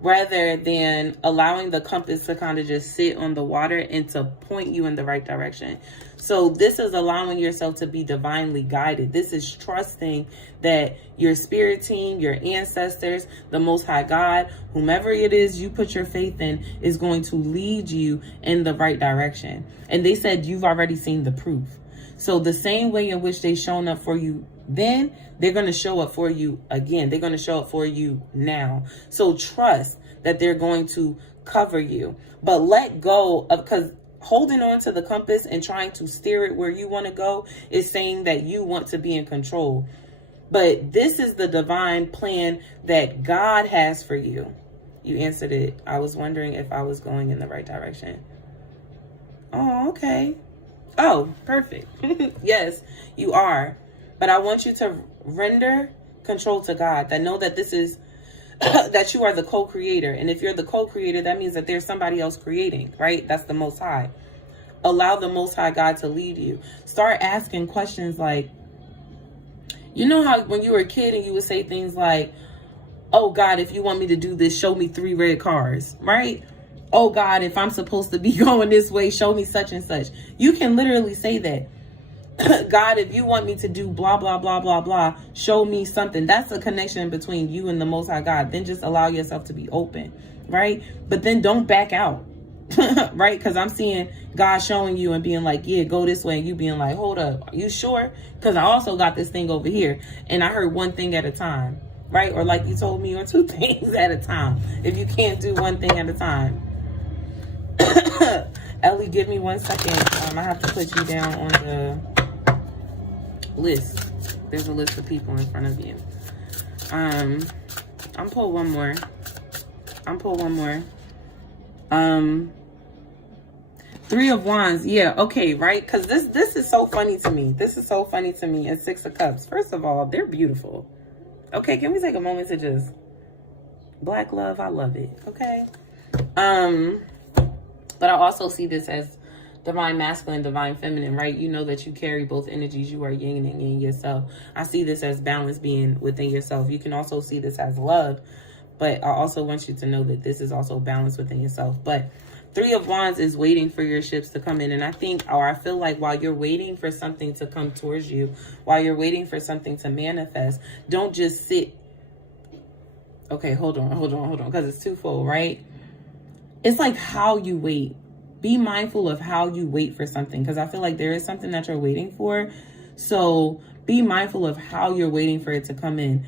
rather than allowing the compass to kind of just sit on the water and to point you in the right direction. So this is allowing yourself to be divinely guided. This is trusting that your spirit team, your ancestors, the Most High God, whomever it is you put your faith in, is going to lead you in the right direction. And they said you've already seen the proof. So the same way in which they shown up for you then, they're going to show up for you again. They're going to show up for you now. So trust that they're going to cover you, but let go of, because holding on to the compass and trying to steer it where you want to go is saying that you want to be in control. But this is the divine plan that God has for you. You answered it. I was wondering if I was going in the right direction. Oh, okay. Oh, perfect. Yes, you are. But I want you to render control to God. That know that this is, that you are the co-creator. And if you're the co-creator, that means that there's somebody else creating, right? That's the Most High. Allow the Most High God to lead you. Start asking questions like, you know how when you were a kid and you would say things like, oh God, if you want me to do this, show me 3 red cars, right? Oh God, if I'm supposed to be going this way, show me such and such. You can literally say that. God, if you want me to do blah, blah, blah, blah, blah, show me something. That's a connection between you and the Most High God. Then just allow yourself to be open, right? But then don't back out, right? Because I'm seeing God showing you and being like, yeah, go this way. And you being like, hold up, are you sure? Because I also got this thing over here. And I heard one thing at a time, right? Or like you told me, or 2 things at a time. If you can't do one thing at a time. Ellie, give me 1 second. I have to put you down on the list. There's a list of people in front of you. I'm pull one more. Three of Wands. Yeah, okay, right? Because this is so funny to me. This is so funny to me. And 6 of Cups. First of all, they're beautiful. Okay, can we take a moment to just black love? I love it. Okay. But I also see this as divine masculine, divine feminine, right? You know that you carry both energies. You are yin and yang yourself. I see this as balance being within yourself. You can also see this as love, but I also want you to know that this is also balance within yourself. But 3 of Wands is waiting for your ships to come in. And I think, or I feel like while you're waiting for something to come towards you, while you're waiting for something to manifest, don't just sit. Okay, hold on, because it's twofold, right? It's like how you wait. Be mindful of how you wait for something, because I feel like there is something that you're waiting for. So be mindful of how you're waiting for it to come in.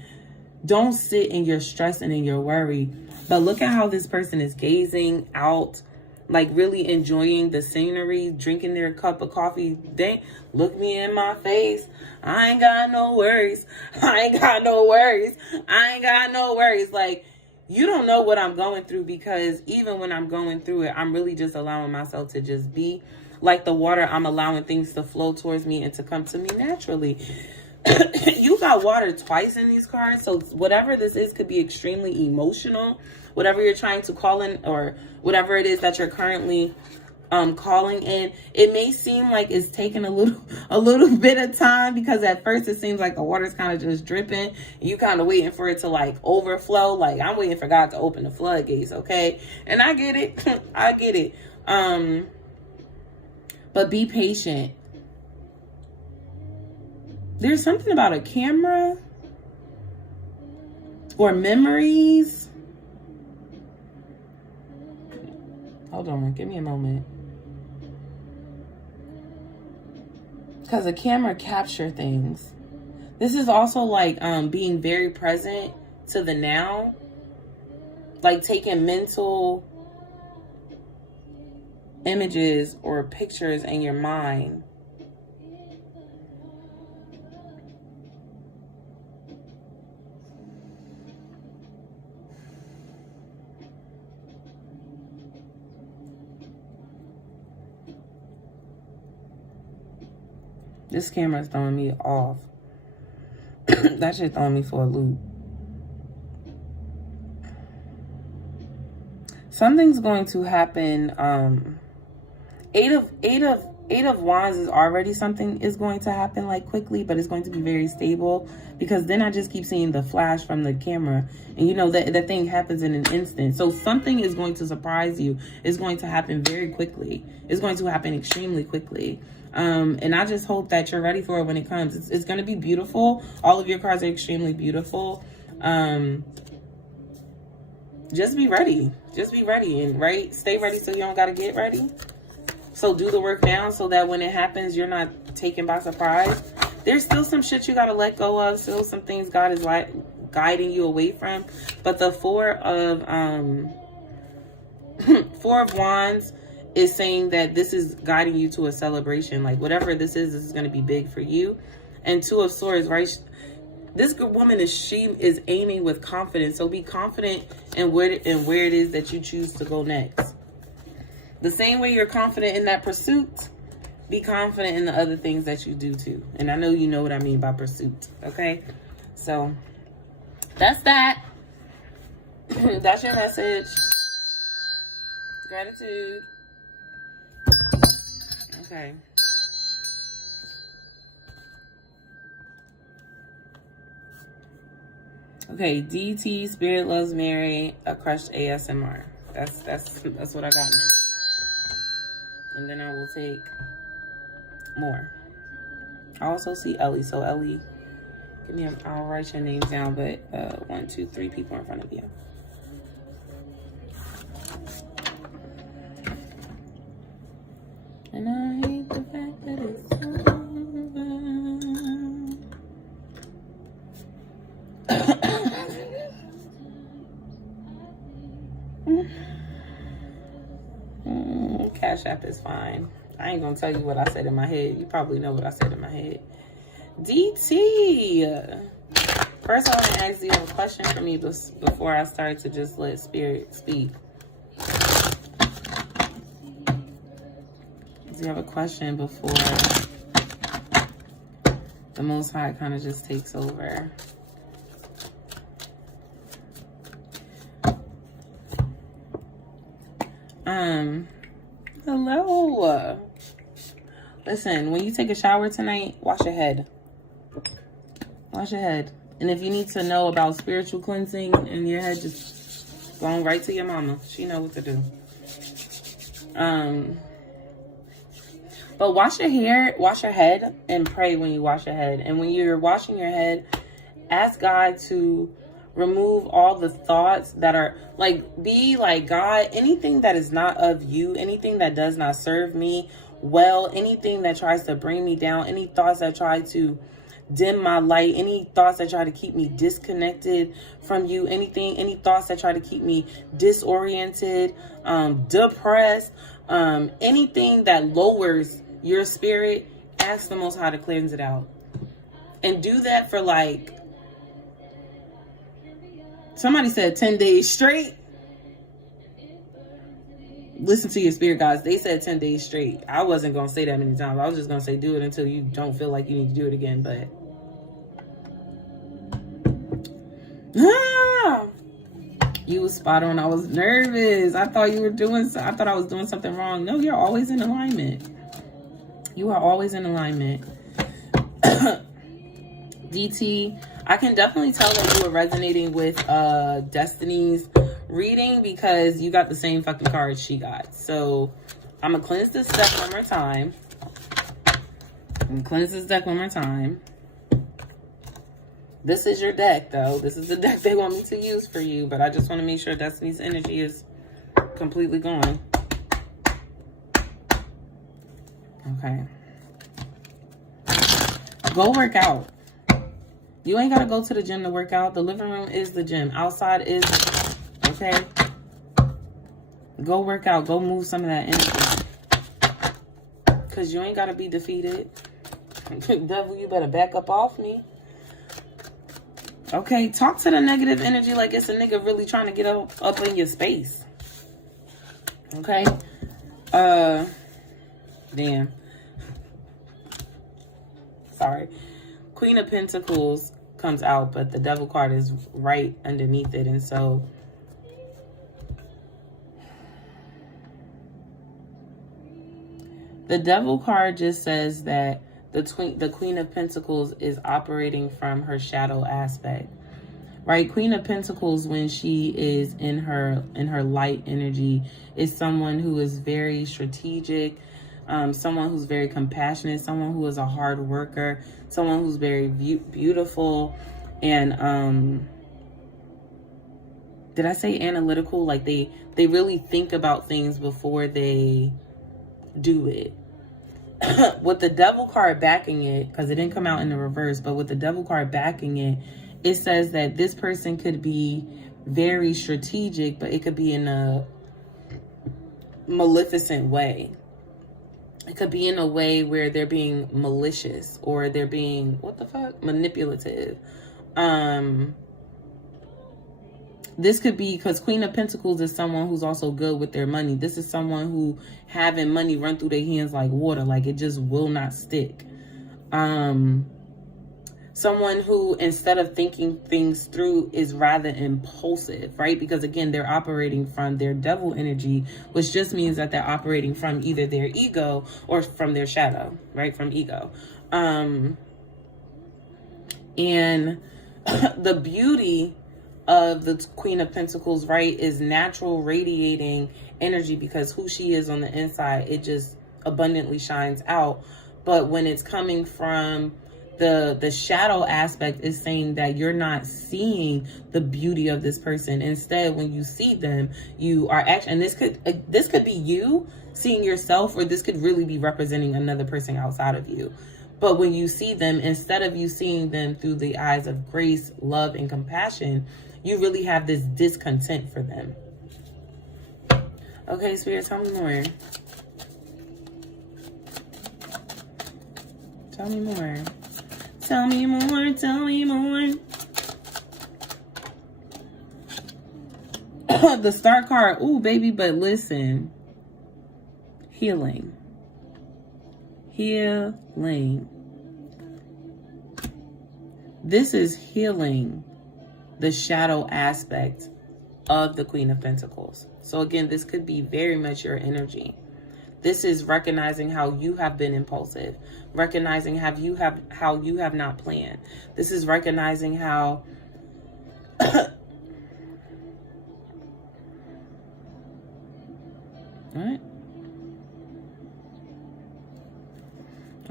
Don't sit in your stress and in your worry, but look at how this person is gazing out, like really enjoying the scenery, drinking their cup of coffee. They look me in my face. I ain't got no worries. Like, you don't know what I'm going through, because even when I'm going through it, I'm really just allowing myself to just be like the water. I'm allowing things to flow towards me and to come to me naturally. You got water twice in these cards. So whatever this is could be extremely emotional. Whatever you're trying to call in, or whatever it is that you're currently calling in, it may seem like it's taking a little bit of time, because at first it seems like the water's kind of just dripping. You kind of waiting for it to like overflow. Like, I'm waiting for God to open the floodgates, okay? And I get it. I get it. But be patient. There's something about a camera or memories. Hold on, give me a moment. Because the camera captures things. This is also like being very present to the now. Like taking mental images or pictures in your mind. This camera's throwing me off. That shit throwing me for a loop. Something's going to happen. Eight of Wands is already something is going to happen like quickly, but it's going to be very stable, because then I just keep seeing the flash from the camera, and you know that thing happens in an instant. So something is going to surprise you. It's going to happen very quickly. It's going to happen extremely quickly. And I just hope that you're ready for it when it comes. It's going to be beautiful. All of your cards are extremely beautiful. Just be ready. Just be ready, and right, stay ready so you don't got to get ready. So do the work now so that when it happens, you're not taken by surprise. There's still some shit you got to let go of. Still some things God is like guiding you away from. But the Four of Wands is saying that this is guiding you to a celebration. Like whatever this is going to be big for you. And Two of Swords, right? This good woman is aiming with confidence. So be confident in where it is that you choose to go next. The same way you're confident in that pursuit, be confident in the other things that you do too. And I know you know what I mean by pursuit. Okay? So that's that. That's your message. Gratitude. Okay. Okay, DT, Spirit Loves Mary, a crushed ASMR. That's what I got next. And then I will take more. I also see Ellie. So Ellie, I'll write your names down, but 1, 2, 3 people in front of you. And I hate the fact that it's Cash App is fine. I ain't gonna tell you what I said in my head. You probably know what I said in my head. DT. First, I want to ask you a question for me before I start to just let Spirit speak. Do you have a question before the Most High kind of just takes over? Hello. Listen, when you take a shower tonight, wash your head. Wash your head. And if you need to know about spiritual cleansing in your head, just go on right to your mama. She know what to do. But wash your head, and pray when you wash your head. And when you're washing your head, ask God to remove all the thoughts that are be like, God, anything that is not of you, anything that does not serve me well, anything that tries to bring me down, any thoughts that try to dim my light, any thoughts that try to keep me disconnected from you, any thoughts that try to keep me disoriented, depressed, anything that lowers your spirit, ask the Most High to cleanse it out. And do that for somebody said 10 days straight. Listen to your spirit guides. They said 10 days straight. I wasn't going to say that many times. I was just going to say do it until you don't feel like you need to do it again. But you was spot on. I was nervous. I thought I was doing something wrong. No, you're always in alignment. You are always in alignment. DT, I can definitely tell that you are resonating with Destiny's reading, because you got the same fucking cards she got. So I'm gonna cleanse this deck one more time. This is your deck, though. This is the deck they want me to use for you, but I just want to make sure Destiny's energy is completely gone. Okay. Go work out. You ain't got to go to the gym to work out. The living room is the gym. Outside is the gym. Okay? Go work out. Go move some of that energy. Because you ain't got to be defeated. Devil, you better back up off me. Okay? Talk to the negative energy like it's a nigga really trying to get up in your space. Okay? Damn. Sorry. Queen of Pentacles comes out, but the Devil card is right underneath it. And so the Devil card just says that the Queen of Pentacles is operating from her shadow aspect. Right? Queen of Pentacles, when she is in her light energy, is someone who is very strategic, someone who's very compassionate, someone who is a hard worker, someone who's very beautiful, and did I say analytical? Like they really think about things before they do it. With the Devil card backing it, because it didn't come out in the reverse, but with the Devil card backing it, it says that this person could be very strategic, but it could be in a maleficent way. It could be in a way where they're being malicious or they're being, what the fuck? Manipulative. This could be because Queen of Pentacles is someone who's also good with their money. This is someone who having money run through their hands like water, like it just will not stick. Someone who, instead of thinking things through, is rather impulsive, right? Because again, they're operating from their Devil energy, which just means that they're operating from either their ego or from their shadow, right? From ego. And the beauty of the Queen of Pentacles, right, is natural radiating energy, because who she is on the inside, it just abundantly shines out. But when it's coming from the shadow aspect, is saying that you're not seeing the beauty of this person. Instead, when you see them, you are actually, and this could be you seeing yourself, or this could really be representing another person outside of you. But when you see them, instead of you seeing them through the eyes of grace, love, and compassion, you really have this discontent for them. Okay, Spirit, tell me more. Tell me more. Tell me more, tell me more. The Star card. Ooh, baby, but listen. Healing. Healing. This is healing the shadow aspect of the Queen of Pentacles. So again, this could be very much your energy. This is recognizing how you have been impulsive, recognizing how you have not planned. This is recognizing how What?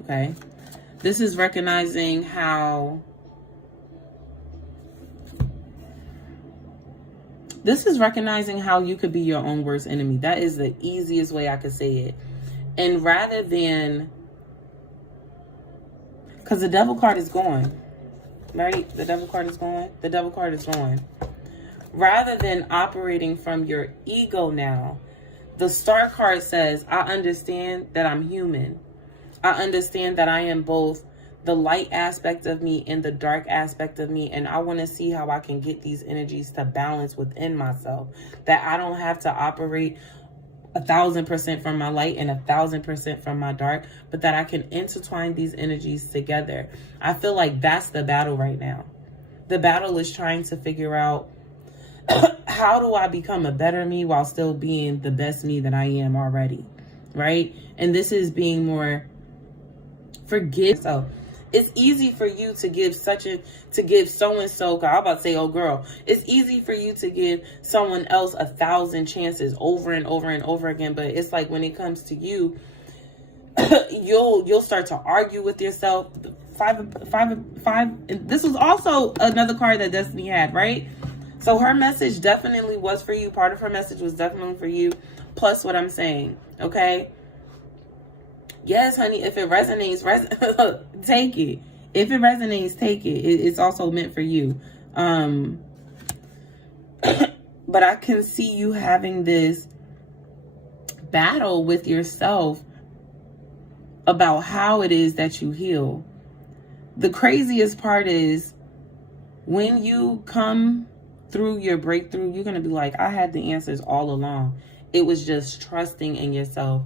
Okay. This is recognizing how you could be your own worst enemy. That is the easiest way I could say it. And rather than, because the Devil card is gone, right? The Devil card is gone. The Devil card is gone. Rather than operating from your ego now, the Star card says, I understand that I'm human. I understand that I am both the light aspect of me and the dark aspect of me, and I want to see how I can get these energies to balance within myself, that I don't have to operate 1,000% from my light and 1,000% from my dark, but that I can intertwine these energies together. I feel like that's the battle right now. The battle is trying to figure out, how do I become a better me while still being the best me that I am already, right? And this is being more forgive. So it's easy for you to give so-and-so, I'm about to say, oh girl, it's easy for you to give someone else 1,000 chances over and over and over again. But it's like when it comes to you, you'll start to argue with yourself. Five. This was also another card that Destiny had, right? So her message definitely was for you. Part of her message was definitely for you. Plus what I'm saying, okay? Yes, honey, if it resonates, take it. If it resonates, take it. It's also meant for you. But I can see you having this battle with yourself about how it is that you heal. The craziest part is when you come through your breakthrough, you're going to be like, I had the answers all along. It was just trusting in yourself.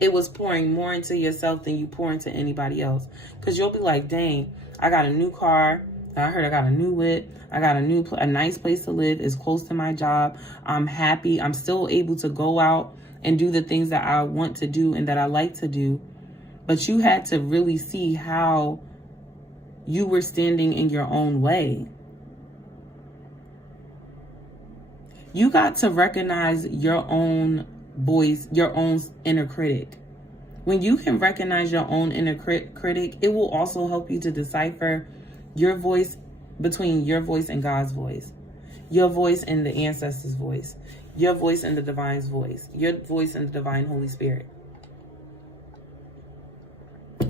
It was pouring more into yourself than you pour into anybody else. Because you'll be like, dang, I got a new car. I heard I got a new whip. I got a nice place to live. It's close to my job. I'm happy. I'm still able to go out and do the things that I want to do and that I like to do. But you had to really see how you were standing in your own way. You got to recognize your own voice, your own inner critic. When you can recognize your own inner critic, it will also help you to decipher your voice between your voice and God's voice, your voice and the ancestors' voice, your voice and the divine's voice, your voice and the divine Holy Spirit.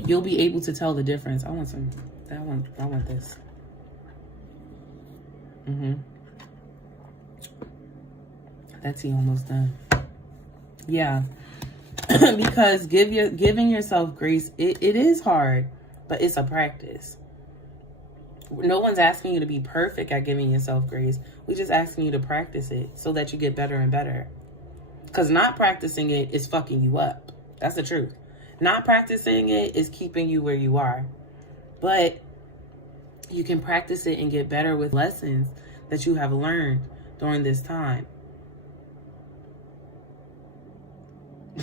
You'll be able to tell the difference. I want this. That tea almost done. Yeah. Because giving yourself grace, it is hard, but it's a practice. No one's asking you to be perfect at giving yourself grace. We're just asking you to practice it so that you get better and better. Because not practicing it is fucking you up. That's the truth. Not practicing it is keeping you where you are. But you can practice it and get better with lessons that you have learned during this time.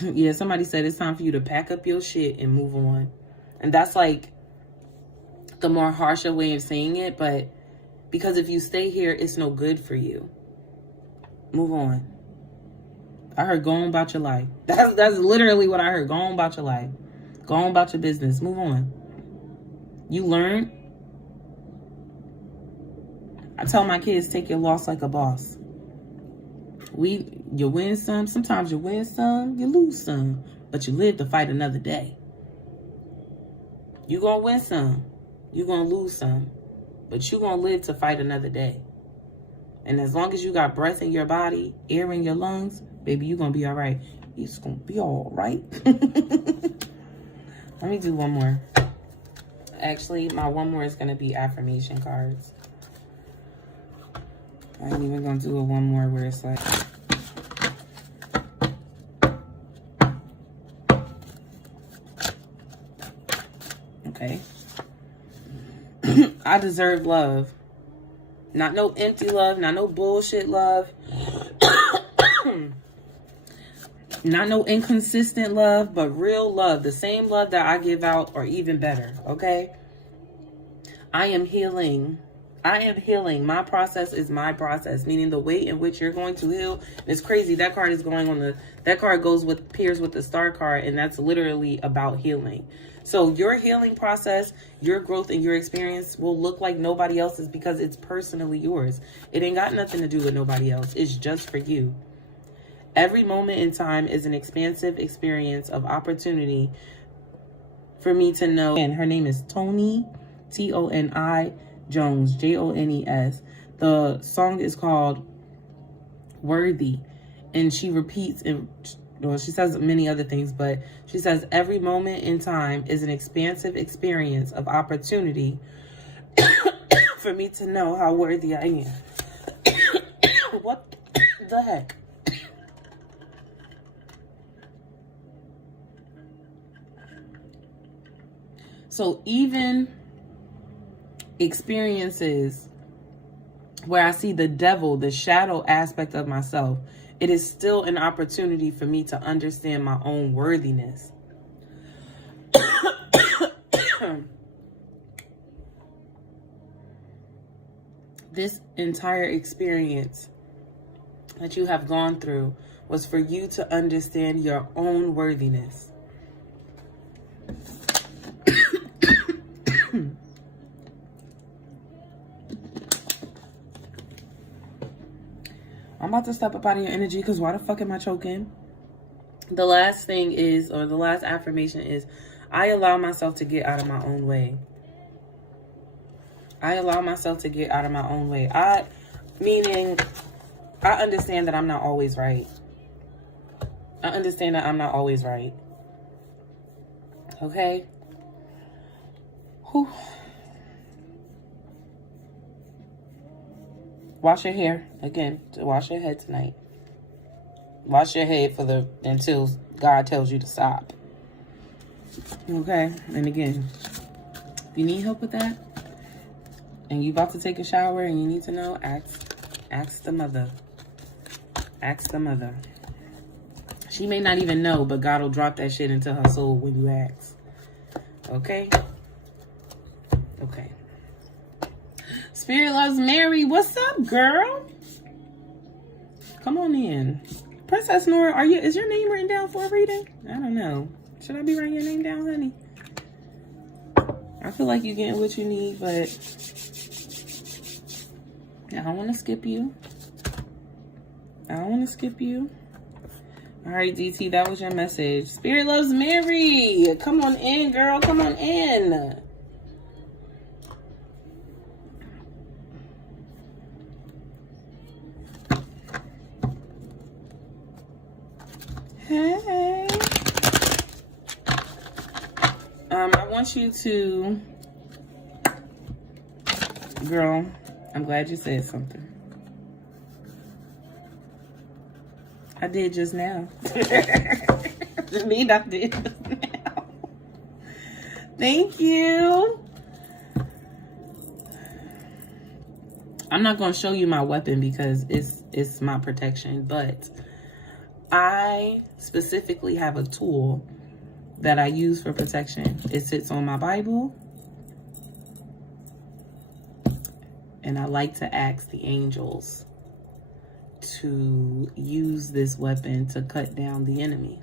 Yeah, somebody said it's time for you to pack up your shit and move on. And that's like the more harsher way of saying it, but because if you stay here, it's no good for you. Move on. I heard go on about your life. That's literally what I heard. Go on about your life. Go on about your business. Move on. You learn. I tell my kids, take your loss like a boss. You win some. Sometimes you win some, you lose some. But you live to fight another day. You're going to win some. You're going to lose some. But you're going to live to fight another day. And as long as you got breath in your body, air in your lungs, baby, you're going to be all right. It's going to be all right. Let me do one more. Actually, my one more is going to be affirmation cards. I ain't even going to do a one more where it's like... Okay. I deserve love. Not no empty love. Not no bullshit love. Not no inconsistent love, but real love. The same love that I give out or even better. Okay? I am healing. I am healing. My process is my process, meaning the way in which you're going to heal. It's crazy. That card is going on that card pairs with the star card, and that's literally about healing. So your healing process, your growth, and your experience will look like nobody else's because it's personally yours. It ain't got nothing to do with nobody else. It's just for you. Every moment in time is an expansive experience of opportunity for me to know. And her name is Toni, Toni Jones, Jones. The song is called Worthy. And she repeats, she says many other things, but she says every moment in time is an expansive experience of opportunity for me to know how worthy I am. What the heck? So even experiences where I see the devil, the shadow aspect of myself, it is still an opportunity for me to understand my own worthiness. This entire experience that you have gone through was for you to understand your own worthiness. I'm about to step up out of your energy because why the fuck am I choking? The last thing is, or the last affirmation is, I allow myself to get out of my own way. I allow myself to get out of my own way. Meaning, I understand that I'm not always right. I understand that I'm not always right. Okay? Whew. Wash your hair. Again, wash your head tonight. Wash your head until God tells you to stop. Okay? And again, if you need help with that, and you about to take a shower and you need to know, ask the mother. Ask the mother. She may not even know, but God will drop that shit into her soul when you ask. Okay? Okay. Spirit loves Mary. What's up, girl? Come on in. Princess Nora, is your name written down for a reading? I don't know. Should I be writing your name down, honey? I feel like you're getting what you need, but I don't want to skip you. All right, DT, that was your message. Spirit loves Mary. Come on in, girl. Come on in. Hey. I want you to, girl, I'm glad you said something. I did just now. I mean, I did just now. Thank you. I'm not going to show you my weapon because it's my protection, but I specifically have a tool that I use for protection. It sits on my Bible. And I like to ask the angels to use this weapon to cut down the enemy.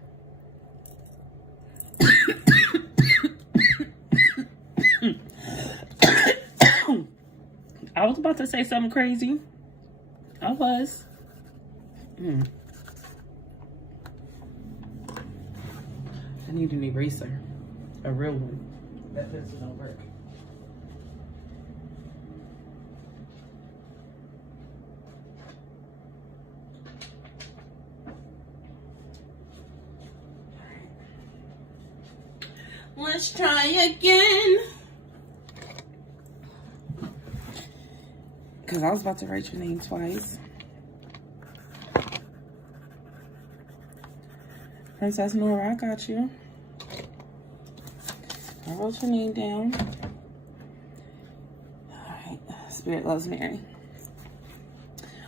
I was about to say something crazy. I was. I need an eraser. A real one. That pencil don't work. Let's try again. Because I was about to write your name twice. Princess Nora, I got you. I wrote your name down. Alright. Spirit loves Mary.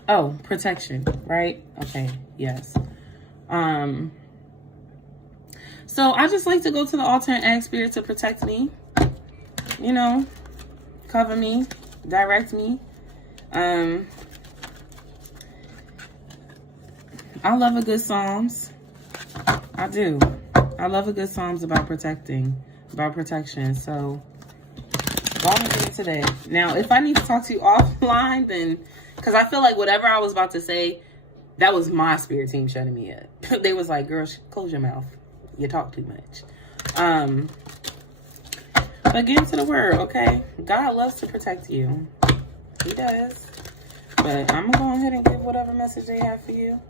Oh, protection, right? Okay, yes. So I just like to go to the altar and ask Spirit to protect me. You know, cover me, direct me. I love a good Psalms. I do. I love a good Psalms about protection. So go on with it today. Now, if I need to talk to you offline, then, because I feel like whatever I was about to say, that was my spirit team shutting me up. They was like, girl, close your mouth. You talk too much. But get into the word, okay? God loves to protect you. He does. But I'm going to go ahead and give whatever message they have for you.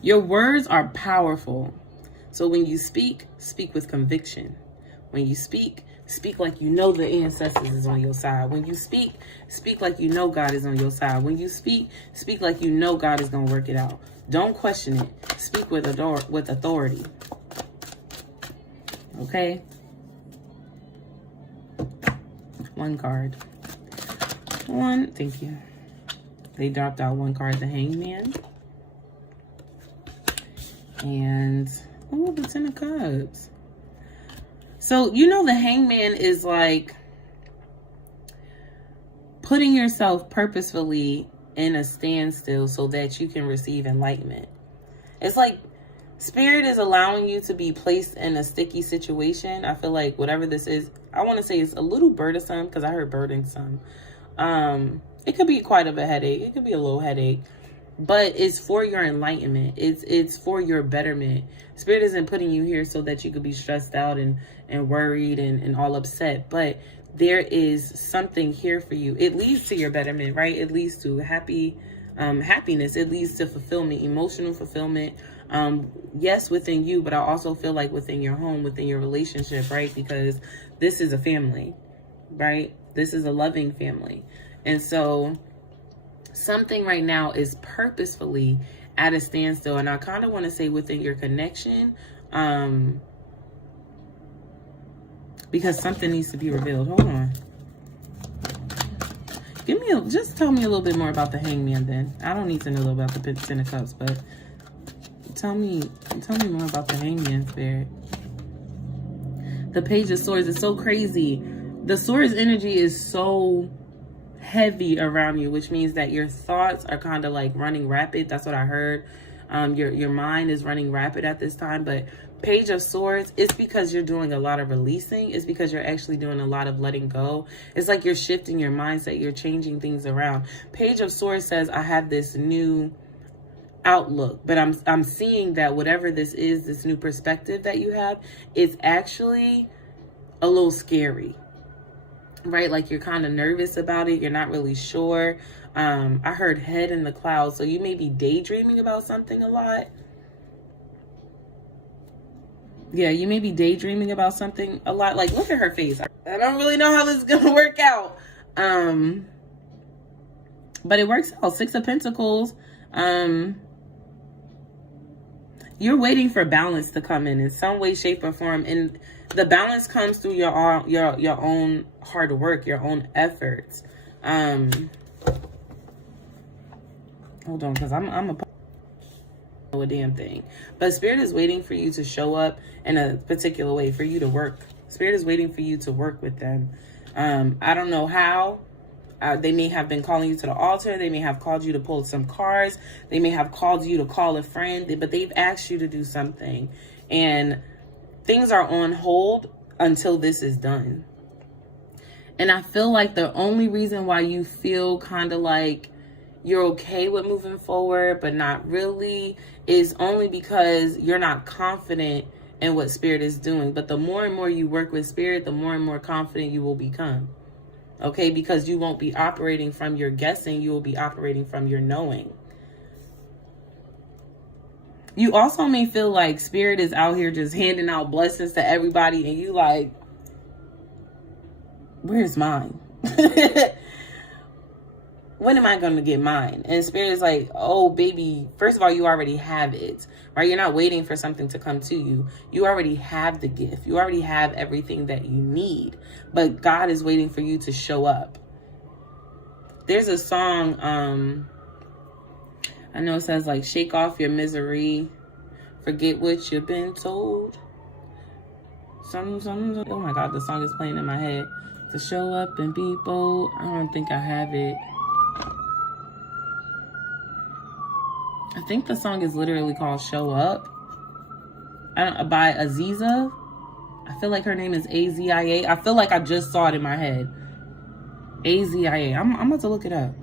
Your words are powerful. So when you speak, speak with conviction. When you speak, speak like you know the ancestors is on your side. When you speak, speak like you know God is on your side. When you speak, speak like you know God is going to work it out. Don't question it. Speak with authority. Okay? One card. Thank you. They dropped out one card, the Hangman. And, oh, the Ten of Cups. So, you know, the Hangman is like putting yourself purposefully in a standstill so that you can receive enlightenment. It's like Spirit is allowing you to be placed in a sticky situation. I feel like whatever this is, I want to say it's a little burdensome, because I heard burdensome. It could be quite of a headache. It could be a little headache, but it's for your enlightenment. It's for your betterment. Spirit isn't putting you here so that you could be stressed out and worried and all upset, but there is something here for you. It leads to your betterment, right? It leads to happiness. It leads to fulfillment, emotional fulfillment. Yes, within you, but I also feel like within your home, within your relationship, right? Because this is a family, right? This is a loving family. And so something right now is purposefully at a standstill. And I kind of want to say within your connection, because something needs to be revealed. Hold on. Just tell me a little bit more about the Hangman then. I don't need to know about the Ten of Cups, but tell me more about the Hangman, Spirit. The Page of Swords is so crazy. The Swords energy is so heavy around you, which means that your thoughts are kind of like running rapid. That's what I heard. Your mind is running rapid at this time. But Page of Swords, it's because you're doing a lot of releasing. It's because you're actually doing a lot of letting go. It's like you're shifting your mindset. You're changing things around. Page of Swords says, I have this new outlook, but I'm seeing that whatever this is, this new perspective that you have, it's actually a little scary, right? Like you're kind of nervous about it. You're not really sure. I heard head in the clouds. So you may be daydreaming about something a lot. Yeah, you may be daydreaming about something a lot. Like, look at her face. I don't really know how this is going to work out. But it works out. Six of Pentacles. You're waiting for balance to come in some way, shape, or form. And the balance comes through your own hard work, your own efforts. Hold on, because I'm a damn thing. But Spirit is waiting for you to show up in a particular way, for you to work. Spirit is waiting for you to work with them. I don't know how. They may have been calling you to the altar. They may have called you to pull some cards. They may have called you to call a friend, but they've asked you to do something. And things are on hold until this is done. And I feel like the only reason why you feel kind of like you're okay with moving forward, but not really, is only because you're not confident in what Spirit is doing. But the more and more you work with Spirit, the more and more confident you will become. Okay, because you won't be operating from your guessing, you will be operating from your knowing. You also may feel like Spirit is out here just handing out blessings to everybody, and you like, where's mine? When am I going to get mine? And Spirit is like, oh, baby, first of all, you already have it, right? You're not waiting for something to come to you. You already have the gift. You already have everything that you need. But God is waiting for you to show up. There's a song, I know it says like, shake off your misery, forget what you've been told. Oh my God, the song is playing in my head. To show up and be bold. I don't think I have it. I think the song is literally called Show Up. By Aziza. I feel like her name is Azia. I feel like I just saw it in my head. Azia. I'm about to look it up.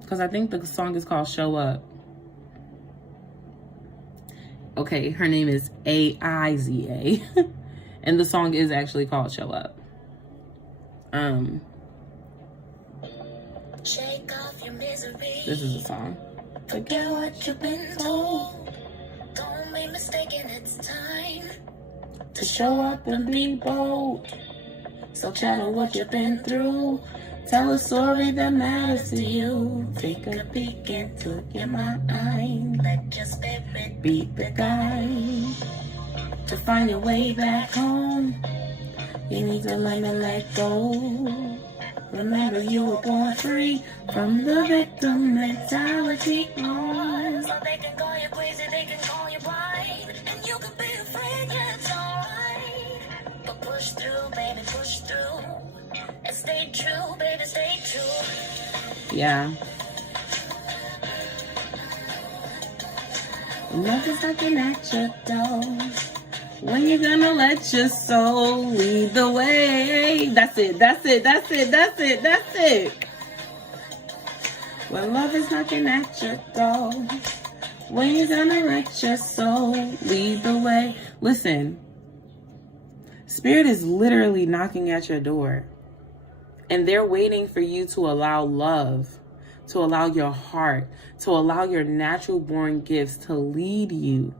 Because I think the song is called Show Up. Okay, her name is Aiza. And the song is actually called Show Up. Shake off your misery. This is a song. Forget what you've been told. Don't be mistaken, it's time to show up and be bold. So channel what you've been through. Tell a story that matters to you. Take a peek into your mind. Let your spirit be the guide. To find your way back home, you need to learn to let go. Remember, you were born free from the victim mentality. So they can call you crazy, they can call you blind, and you can be afraid, yeah, it's alright. But push through, baby, push through, and stay true, baby, stay true. Yeah. Love is knocking at your door. When you gonna let your soul lead the way? That's it, that's it, that's it, that's it, that's it. When love is knocking at your door. When you gonna let your soul lead the way? Listen, Spirit is literally knocking at your door. And they're waiting for you to allow love, to allow your heart, to allow your natural born gifts to lead you.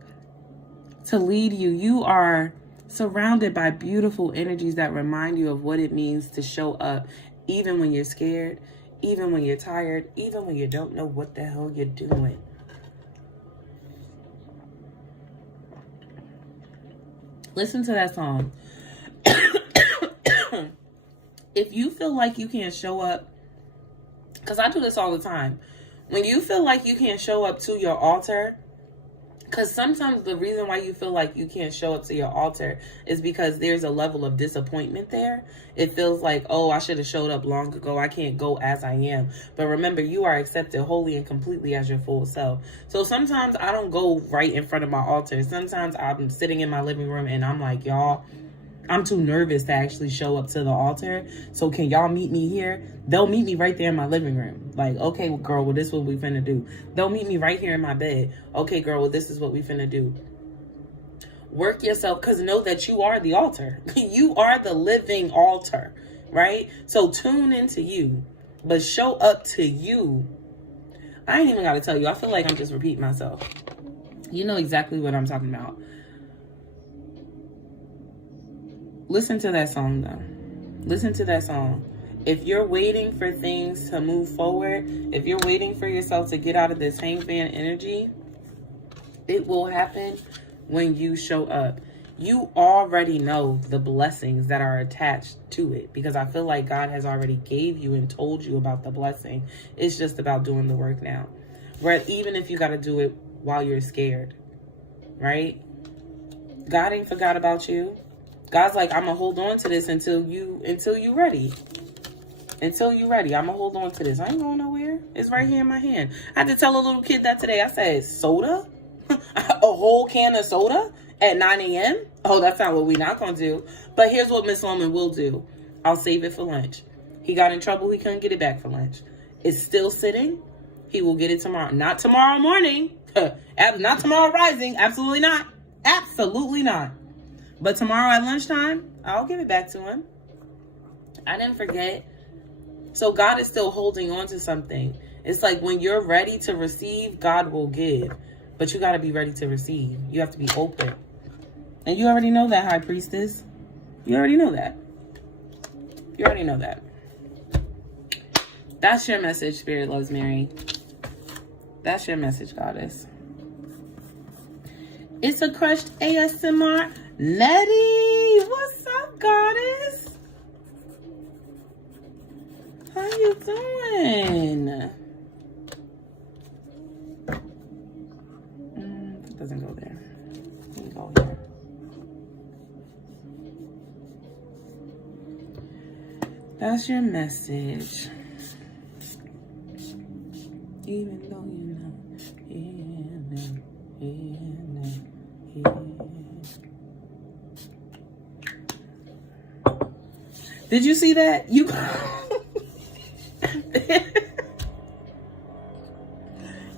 To lead you. You are surrounded by beautiful energies that remind you of what it means to show up, even when you're scared, even when you're tired, even when you don't know what the hell you're doing. Listen to that song. If you feel like you can't show up, because I do this all the time. When you feel like you can't show up to your altar, because sometimes the reason why you feel like you can't show up to your altar is because there's a level of disappointment there. It feels like, oh, I should have showed up long ago. I can't go as I am. But remember, you are accepted wholly and completely as your full self. So sometimes I don't go right in front of my altar. Sometimes I'm sitting in my living room and I'm like, y'all, I'm too nervous to actually show up to the altar. So can y'all meet me here? They'll meet me right there in my living room. Like, okay, girl, well, this is what we finna do. They'll meet me right here in my bed. Okay, girl, well, this is what we finna do. Work yourself, because know that you are the altar. You are the living altar, right? So tune into you, but show up to you. I ain't even got to tell you. I feel like I'm just repeating myself. You know exactly what I'm talking about. Listen to that song, though. Listen to that song. If you're waiting for things to move forward, if you're waiting for yourself to get out of this hang fan energy, it will happen when you show up. You already know the blessings that are attached to it, because I feel like God has already gave you and told you about the blessing. It's just about doing the work now. Right? Even if you got to do it while you're scared, right? God ain't forgot about you. God's like, I'm going to hold on to this until you ready. Until you ready. I'm going to hold on to this. I ain't going nowhere. It's right here in my hand. I had to tell a little kid that today. I said, soda? A whole can of soda at 9 a.m.? Oh, that's not what we're not going to do. But here's what Miss Loman will do. I'll save it for lunch. He got in trouble. He couldn't get it back for lunch. It's still sitting. He will get it tomorrow. Not tomorrow morning. Not tomorrow rising. Absolutely not. Absolutely not. But tomorrow at lunchtime, I'll give it back to him. I didn't forget. So God is still holding on to something. It's like when you're ready to receive, God will give. But you got to be ready to receive. You have to be open. And you already know that, High Priestess. You already know that. You already know that. That's your message, Spirit Loves Mary. That's your message, Goddess. It's a crushed ASMR. Nettie, what's up, Goddess? How you doing? It doesn't go there. Let me go here. That's your message. Even though you know. Did you see that? You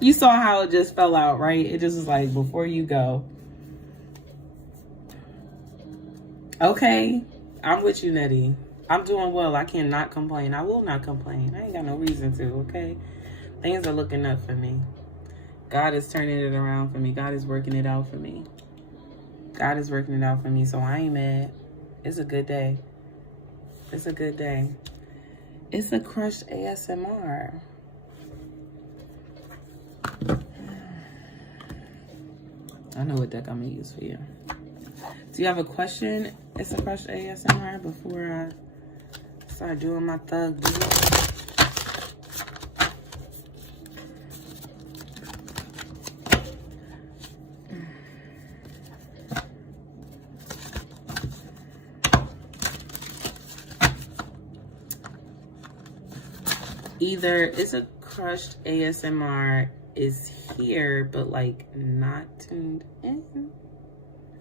you saw how it just fell out, right? It just was like, before you go. Okay, I'm with you, Nettie. I'm doing well. I cannot complain. I will not complain. I ain't got no reason to, okay? Things are looking up for me. God is turning it around for me. God is working it out for me. God is working it out for me, so I ain't mad. It's a good day. It's a good day. It's a crushed ASMR. I know what deck I'm going to use for you. Do you have a question? It's a crushed ASMR before I start doing my thug duty. Either it's a crushed ASMR is here, but like not tuned in.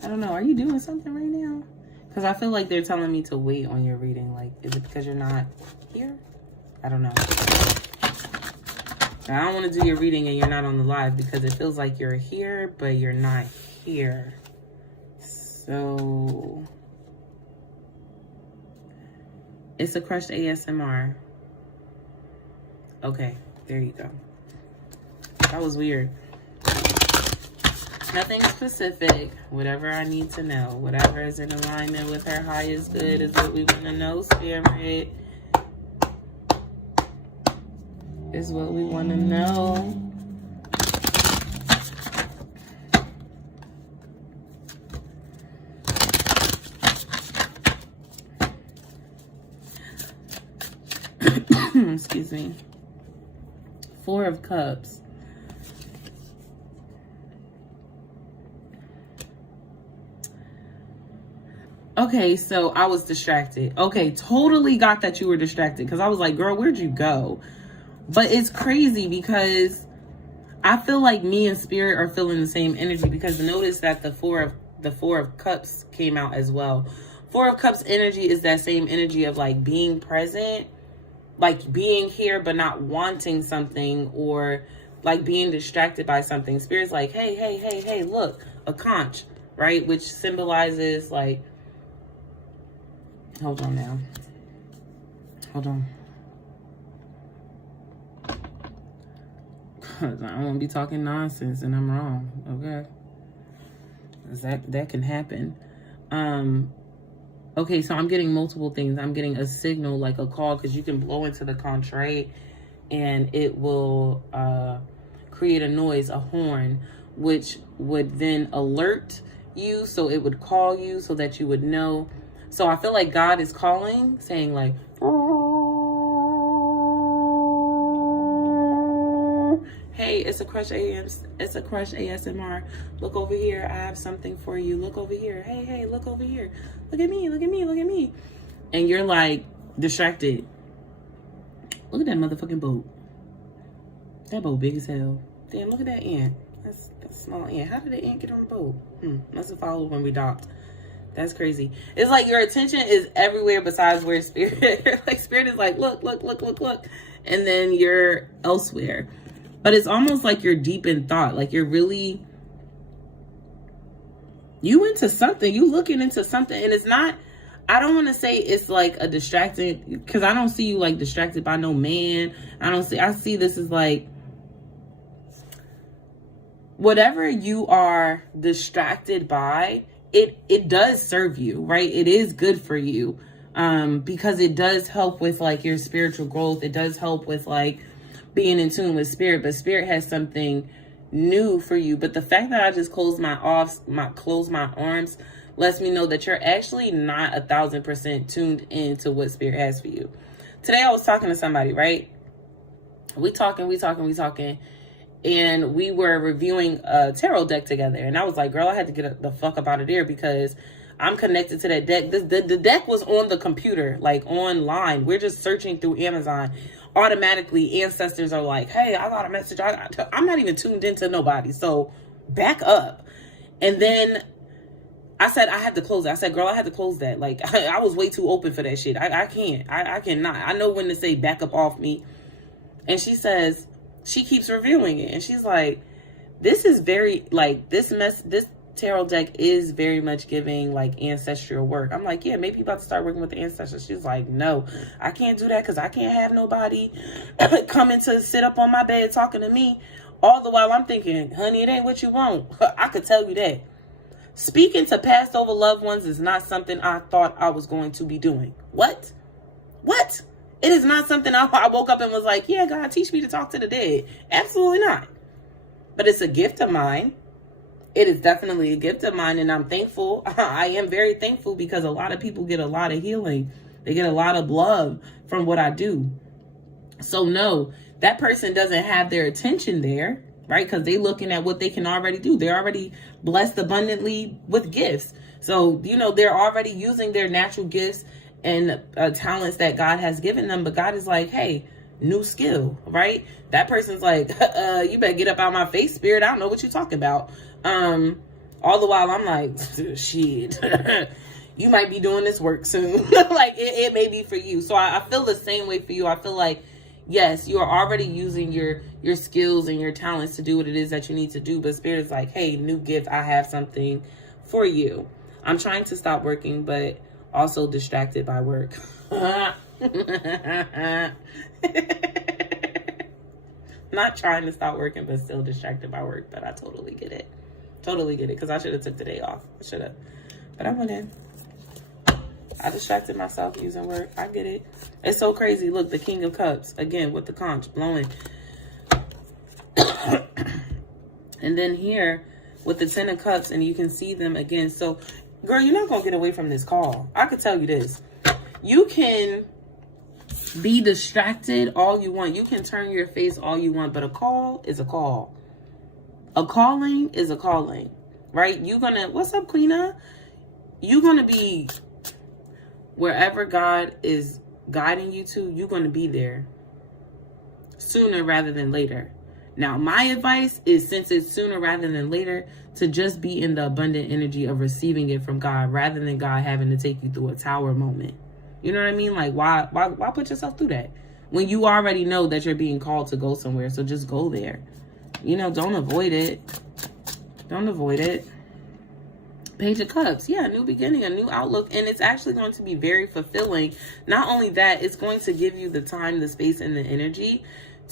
I don't know. Are you doing something right now? Because I feel like they're telling me to wait on your reading. Like, is it because you're not here? I don't know. I don't want to do your reading and you're not on the live because it feels like you're here, but you're not here. So it's a crushed ASMR. Okay, there you go. That was weird. Nothing specific. Whatever I need to know. Whatever is in alignment with her highest good is what we want to know, Spirit. Is what we want to know. Excuse me. 4 of Cups. Okay, so I was distracted. Okay, totally got that you were distracted because I was like, girl, where'd you go? But it's crazy because I feel like me and Spirit are feeling the same energy because notice that the four of Cups came out as well. 4 of Cups energy is that same energy of like being present, like being here but not wanting something, or like being distracted by something. Spirit's like, hey, look, a conch, right? Which symbolizes like, hold on now. Hold on. Cause I don't want to be talking nonsense and I'm wrong, okay? That can happen. Okay, so I'm getting multiple things. I'm getting a signal, like a call, because you can blow into the conch, right? And it will create a noise, a horn, which would then alert you. So it would call you so that you would know. So I feel like God is calling, saying like, hey, it's a crush ASMR. Look over here. I have something for you. Look over here. Hey, look over here. Look at me. And you're like distracted. Look at that motherfucking boat. That boat big as hell. Damn, look at that ant. That's a small ant. How did the ant get on the boat? Must have followed when we docked. That's crazy. It's like your attention is everywhere besides where Spirit. Like Spirit is like, look. And then you're elsewhere. But it's almost like you're deep in thought. Like you're really, you into something. You looking into something. And it's not, I don't want to say it's like a distracted, because I don't see you like distracted by no man. I see this as like, whatever you are distracted by, it does serve you, right? It is good for you. Because it does help with like your spiritual growth. It does help with like being in tune with Spirit, but Spirit has something new for you. But the fact that I just close my arms lets me know that you're actually not 1,000% tuned into what Spirit has for you. Today I was talking to somebody, right? We talking, and we were reviewing a tarot deck together. And I was like, girl, I had to get the fuck up out of there because I'm connected to that deck. The deck was on the computer, like online. We're just searching through Amazon. Automatically, ancestors are like, hey, I got a message. I'm not even tuned into nobody. So back up. And then I said, I had to close it. I said, girl, I had to close that. Like, I was way too open for that shit. I can't. I cannot. I know when to say back up off me. And she says, she keeps reviewing it. And she's like, this is very, like, this tarot deck is very much giving like ancestral work. I'm like, yeah, maybe you about to start working with the ancestors. She's like, no, I can't do that because I can't have nobody coming to sit up on my bed talking to me. All the while I'm thinking, honey, it ain't what you want. I could tell you that. Speaking to passed over loved ones is not something I thought I was going to be doing. What? It is not something I woke up and was like, yeah, God, teach me to talk to the dead. Absolutely not. But it's a gift of mine. It is definitely a gift of mine, and I'm thankful. I am very thankful because a lot of people get a lot of healing. They get a lot of love from what I do. So no, that person doesn't have their attention there, right? Because they're looking at what they can already do. They're already blessed abundantly with gifts. So, they're already using their natural gifts and talents that God has given them. But God is like, hey, new skill, right? That person's like, you better get up out my face, spirit. I don't know what you're talking about. All the while I'm like, shit, you might be doing this work soon. Like it may be for you. So I feel the same way for you. I feel like, yes, you are already using your skills and your talents to do what it is that you need to do. But spirit is like, hey, new gift. I have something for you. I'm trying to stop working, but also distracted by work. Not trying to stop working, but still distracted by work. But I totally get it. Totally get it. Because I should have took the day off. I should have. But I went in. I distracted myself using work. I get it. It's so crazy. Look, the King of Cups. Again, with the conch blowing. And then here, with the Ten of Cups. And you can see them again. So, girl, you're not going to get away from this call. I could tell you this. You can be distracted all you want. You can turn your face all you want. But a call is a call. A calling is a calling. Right? You're going to... What's up, Queena? You're going to be... Wherever God is guiding you to, you're going to be there sooner rather than later. Now, my advice is, since it's sooner rather than later, to just be in the abundant energy of receiving it from God rather than God having to take you through a tower moment. You know what I mean? Like, why put yourself through that when you already know that you're being called to go somewhere? So just go there. You know, don't avoid it. Don't avoid it. Page of Cups. Yeah, a new beginning, a new outlook. And it's actually going to be very fulfilling. Not only that, it's going to give you the time, the space, and the energy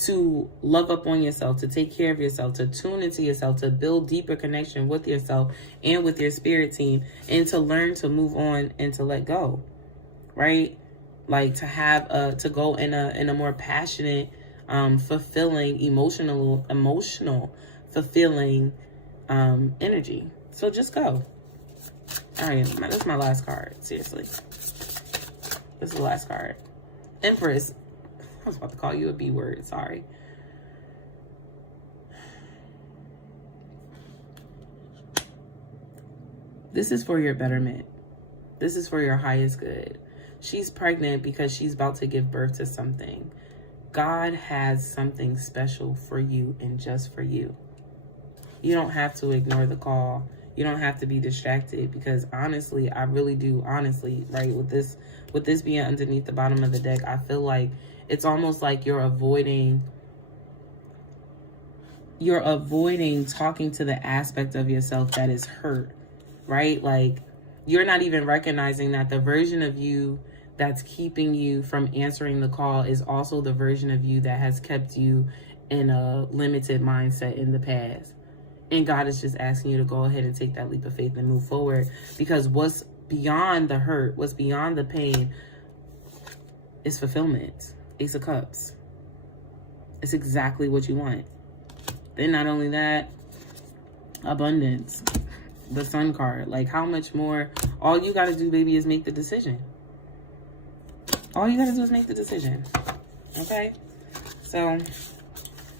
to love up on yourself, to take care of yourself, to tune into yourself, to build deeper connection with yourself and with your spirit team, and to learn to move on and to let go, right? Like to have to go in a more passionate, fulfilling, emotional, fulfilling energy. So just go. All right, that's my last card. Seriously, this is the last card. Empress. I was about to call you a B word. Sorry. This is for your betterment. This is for your highest good. She's pregnant because she's about to give birth to something. God has something special for you and just for you. You don't have to ignore the call. You don't have to be distracted, because honestly, I really do, honestly, right, with this being underneath the bottom of the deck, I feel like it's almost like you're avoiding talking to the aspect of yourself that is hurt, right? Like, you're not even recognizing that the version of you that's keeping you from answering the call is also the version of you that has kept you in a limited mindset in the past. And God is just asking you to go ahead and take that leap of faith and move forward, because what's beyond the hurt, what's beyond the pain is fulfillment. Ace of Cups. It's exactly what you want. Then not only that, abundance. The Sun card. Like, how much more? All you got to do, baby, is make the decision. All you got to do is make the decision. Okay? So,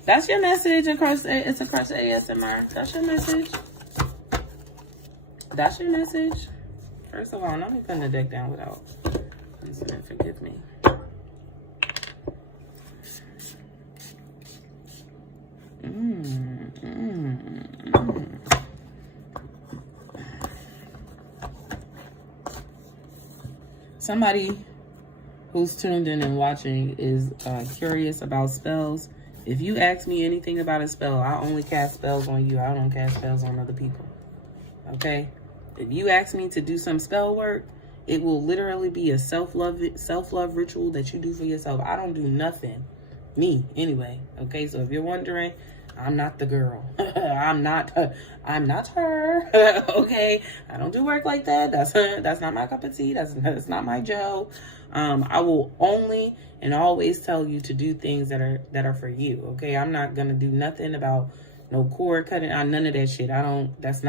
that's your message across. It's across the ASMR. That's your message. That's your message. First of all, let me put the deck down without incident. Forgive me. Somebody who's tuned in and watching is curious about spells. If you ask me anything about a spell, I only cast spells on you. I don't cast spells on other people. Okay? If you ask me to do some spell work, it will literally be a self-love ritual that you do for yourself. I don't do nothing. Me, anyway. Okay? So if you're wondering, I'm not the girl. I'm not her. Okay? I don't do work like that. That's not my cup of tea. That's not my Joe. I will only and always tell you to do things that are for you. Okay? I'm not gonna do nothing about no cord cutting. None of that shit. That's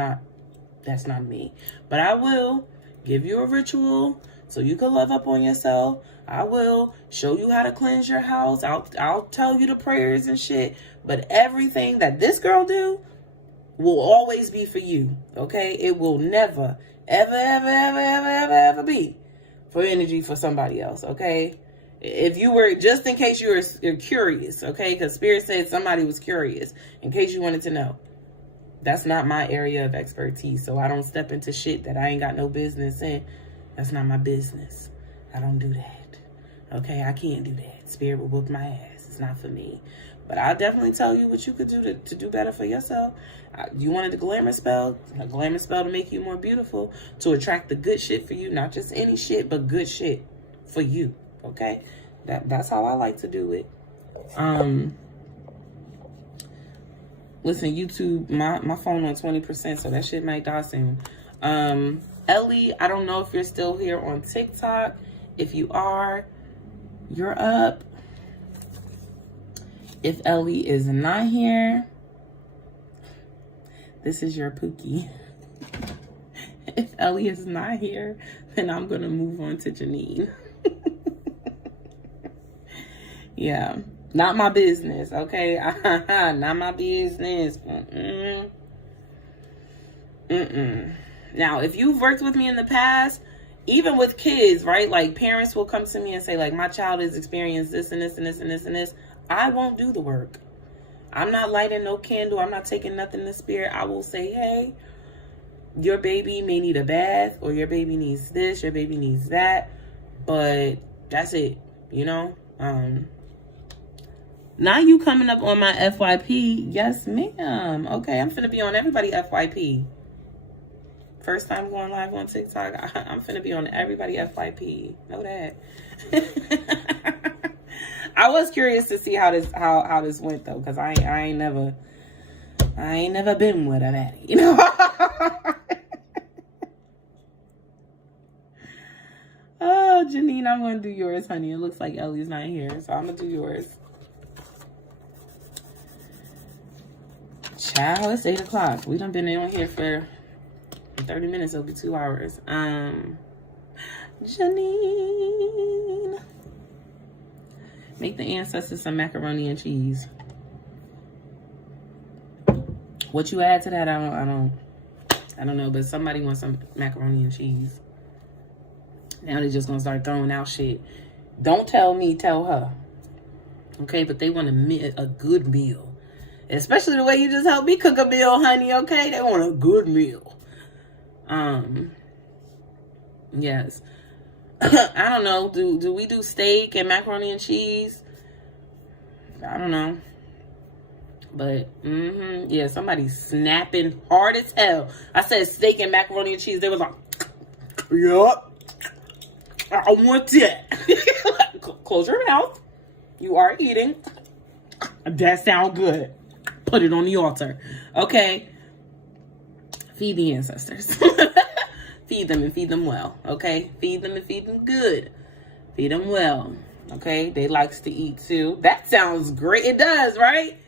not me. But I will give you a ritual so you can love up on yourself. I will show you how to cleanse your house. I'll tell you the prayers and shit. But everything that this girl do will always be for you. Okay? It will never, ever be for energy for somebody else. Okay? If you were, just in case you're curious, okay? Because Spirit said somebody was curious, in case you wanted to know. That's not my area of expertise, so I don't step into shit that I ain't got no business in. That's not my business. I don't do that. Okay, I can't do that. Spirit will whoop my ass. It's not for me. But I'll definitely tell you what you could do to do better for yourself. You wanted a glamour spell to make you more beautiful, to attract the good shit for you, not just any shit, but good shit for you. Okay, that's how I like to do it. Listen, YouTube, my phone on 20%, so that shit might die soon. Ellie, I don't know if you're still here on TikTok. If you are, you're up. If Ellie is not here, this is your Pookie. If Ellie is not here, then I'm gonna move on to Janine. Yeah, not my business, okay? Not my business. Now, if you've worked with me in the past, even with kids, right? Like, parents will come to me and say, like, my child has experienced this and this and this and this and this. I won't do the work. I'm not lighting no candle. I'm not taking nothing to Spirit. I will say, hey, your baby may need a bath, or your baby needs this, your baby needs that. But that's it, you know? Now you coming up on my FYP. Yes, ma'am. Okay, I'm finna be on everybody FYP. First time going live on TikTok. I'm finna be on everybody FYP. Know that. I was curious to see how this went though, because I ain't never been with a daddy, you know. Oh, Janine, I'm gonna do yours, honey. It looks like Ellie's not here, so I'm gonna do yours. Child, it's 8 o'clock. We done been on here for 30 minutes. It'll be 2 hours. Janine, make the ancestors some macaroni and cheese. What you add to that, I don't know. But somebody wants some macaroni and cheese. Now they're just gonna start throwing out shit. Don't tell me, tell her. Okay, but they want a good meal. Especially the way you just helped me cook a meal, honey, okay? They want a good meal. Yes. I don't know. Do we do steak and macaroni and cheese? I don't know. But, yeah, somebody's snapping hard as hell. I said steak and macaroni and cheese. They was like, yup. I want that. Close your mouth. You are eating. That sounds good. Put it on the altar. Okay. Feed the ancestors. Feed them and feed them well. Okay. Feed them and feed them good. Feed them well. Okay. They likes to eat too. That sounds great. It does, right?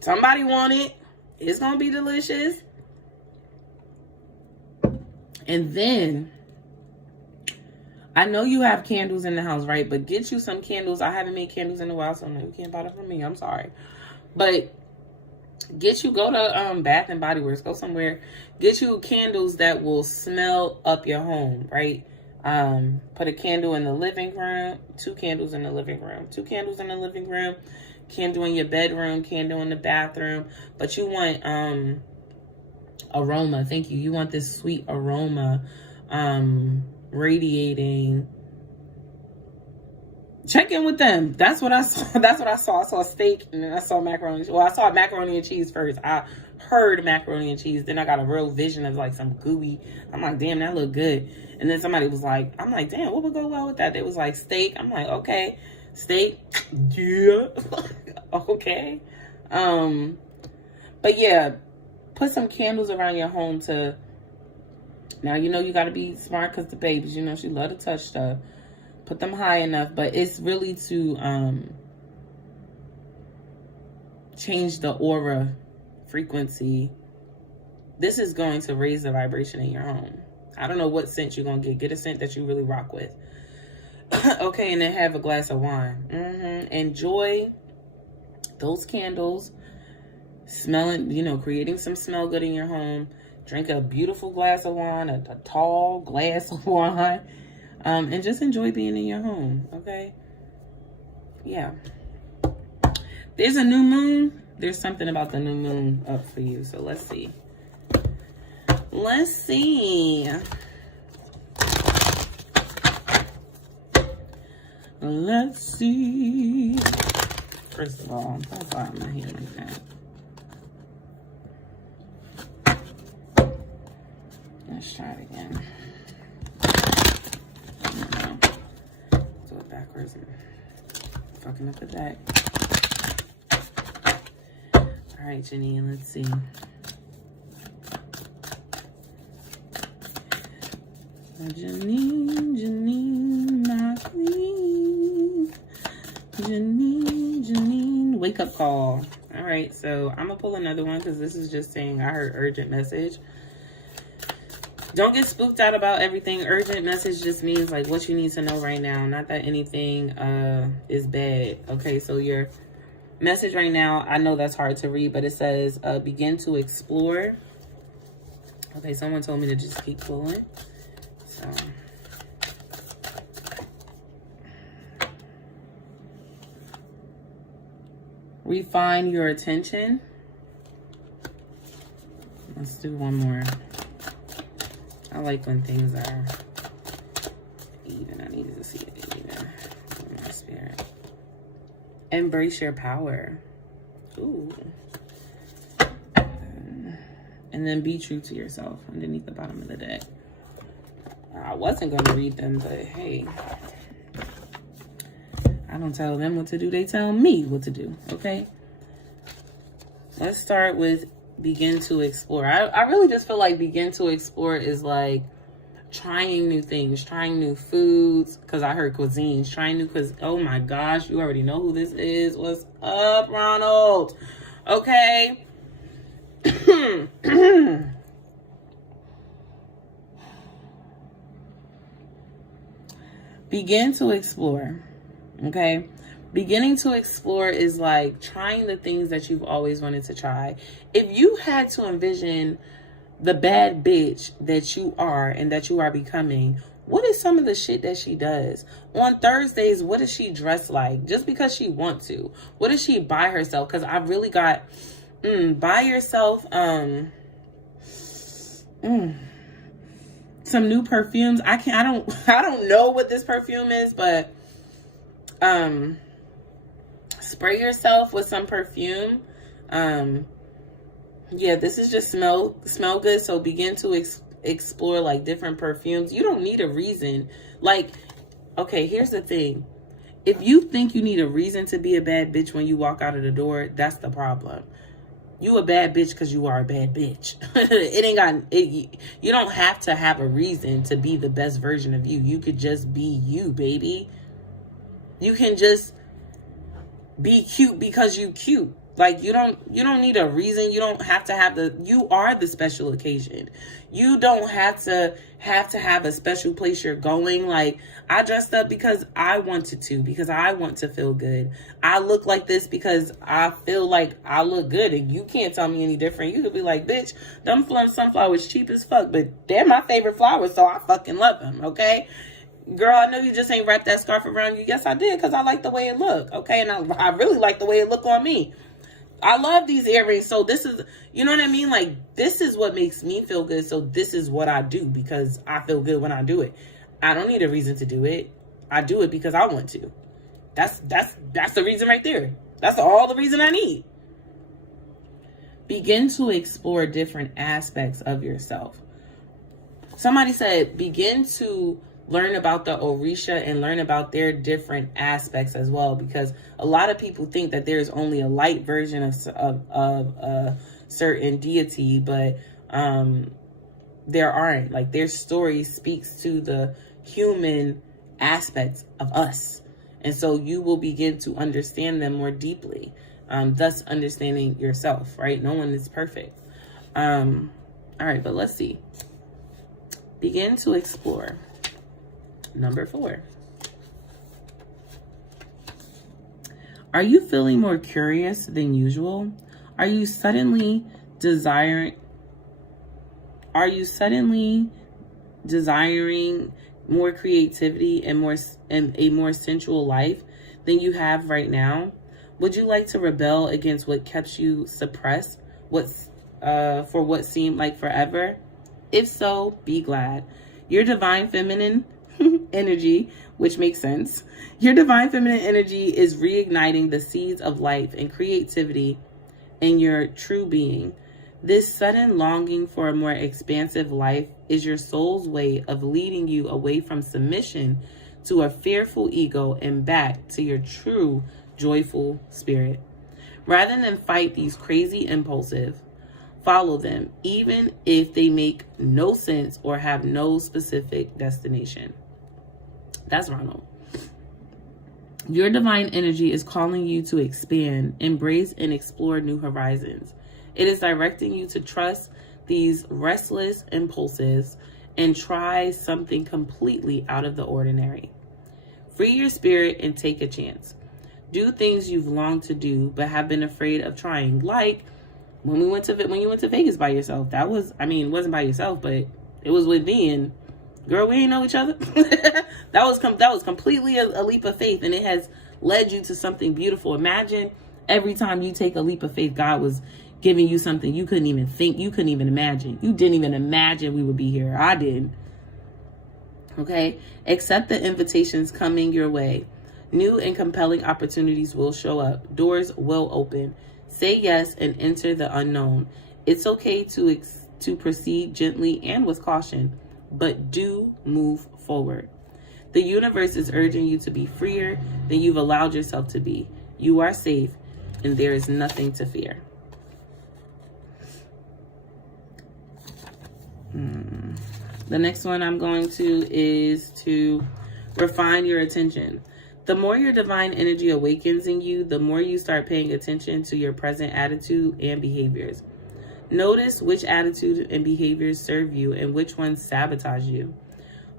Somebody want it. It's going to be delicious. And then, I know you have candles in the house, right? But get you some candles. I haven't made candles in a while, so no, you can't buy them from me. I'm sorry. But go to Bath and Body Works. Go somewhere. Get you candles that will smell up your home, right? Put a candle in the living room. 2 candles in the living room. 2 candles in the living room. Candle in your bedroom. Candle in the bathroom. But you want aroma. Thank you. You want this sweet aroma. Radiating. Check in with them. That's what I saw. That's what I saw. I saw steak and then I saw macaroni. Well, I saw macaroni and cheese first. I heard macaroni and cheese. Then I got a real vision of like some gooey. I'm like, damn, that looked good. And then somebody was like, I'm like, damn, what would go well with that? They was like steak. I'm like, okay, steak. Yeah. Okay. But yeah, put some candles around your home to. Now, you know, you got to be smart because the babies, you know, she love to touch stuff. Put them high enough, but it's really to change the aura frequency. This is going to raise the vibration in your home. I don't know what scent you're going to get. Get a scent that you really rock with. Okay, and then have a glass of wine. Enjoy those candles. Smelling, you know, creating some smell good in your home. Drink a beautiful glass of wine, a tall glass of wine, and just enjoy being in your home, okay? yeah. There's a new moon. There's something about the new moon up for you. So let's see. Let's see. Let's see. First of all, don't fly my hand like that. Let's try it again. Do it backwards. Fucking up the deck. All right, Janine, let's see. Janine, my queen. Janine, wake up call. All right, so I'm gonna pull another one because this is just saying I heard urgent message. Don't get spooked out about everything. Urgent message just means like what you need to know right now. Not that anything is bad. Okay, so your message right now, I know that's hard to read, but it says begin to explore. Okay, someone told me to just keep pulling. So refine your attention. Let's do one more. I like when things are even. I needed to see it even in my spirit. Embrace your power. Ooh. And then be true to yourself underneath the bottom of the deck. I wasn't going to read them, but hey. I don't tell them what to do. They tell me what to do, okay? Let's start with begin to explore. I really just feel like begin to explore is like trying new things, trying new foods, because I heard cuisines, trying new cuisines. Oh my gosh, you already know who this is. What's up, Ronald? Okay. Begin to explore, okay? Beginning to explore is like trying the things that you've always wanted to try. If you had to envision the bad bitch that you are and that you are becoming, what is some of the shit that she does? On Thursdays, what does she dress like? Just because she wants to. What does she buy herself? Because I really got, buy yourself some new perfumes. I don't know what this perfume is, but spray yourself with some perfume. Yeah, this is just smell good. So begin to explore like different perfumes. You don't need a reason. Like, okay, here's the thing. If you think you need a reason to be a bad bitch when you walk out of the door, that's the problem. You a bad bitch because you are a bad bitch. You don't have to have a reason to be the best version of you. You could just be you, baby. You can just be cute because you cute. Like you don't need a reason. You don't have to have you are the special occasion. You don't have to have a special place you're going. Like I dressed up because I wanted to, because I want to feel good. I look like this because I feel like I look good, and you can't tell me any different. You could be like, bitch, them sunflowers cheap as fuck, but they're my favorite flowers, so I fucking love them, okay? Girl, I know you just ain't wrapped that scarf around you. Yes, I did, because I like the way it looked, okay? And I really like the way it looked on me. I love these earrings, so this is, you know what I mean? Like, this is what makes me feel good, so this is what I do because I feel good when I do it. I don't need a reason to do it. I do it because I want to. That's the reason right there. That's all the reason I need. Begin to explore different aspects of yourself. Somebody said, begin to learn about the Orisha and learn about their different aspects as well, because a lot of people think that there's only a light version of a certain deity, but there aren't. Like, their story speaks to the human aspects of us, and so you will begin to understand them more deeply, thus understanding yourself, right? No one is perfect. All right, but let's see. Begin to explore. Number 4. Are you feeling more curious than usual? Are you suddenly desiring more creativity and a more sensual life? than you have right now? Would you like to rebel against what kept you suppressed for what seemed like forever? If so, be glad. Your divine feminine energy, which makes sense. Your divine feminine energy is reigniting the seeds of life and creativity in your true being. This sudden longing for a more expansive life is your soul's way of leading you away from submission to a fearful ego and back to your true joyful spirit. Rather than fight these crazy impulses, follow them, even if they make no sense or have no specific destination. That's Ronald. Your divine energy is calling you to expand, embrace, and explore new horizons. It is directing you to trust these restless impulses and try something completely out of the ordinary. Free your spirit and take a chance. Do things you've longed to do but have been afraid of trying, like when you went to Vegas by yourself. It wasn't by yourself, but it was with me, and girl, we ain't know each other. that was completely a leap of faith, and it has led you to something beautiful. Imagine every time you take a leap of faith, God was giving you something you couldn't even think, you couldn't even imagine. You didn't even imagine we would be here. I did. Okay? Accept the invitations coming your way. New and compelling opportunities will show up. Doors will open. Say yes and enter the unknown. It's okay to proceed gently and with caution, but do move forward. The universe is urging you to be freer than you've allowed yourself to be. You are safe, and there is nothing to fear. The next one I'm going to is to refine your attention. The more your divine energy awakens in you, the more you start paying attention to your present attitude and behaviors. Notice which attitudes and behaviors serve you and which ones sabotage you.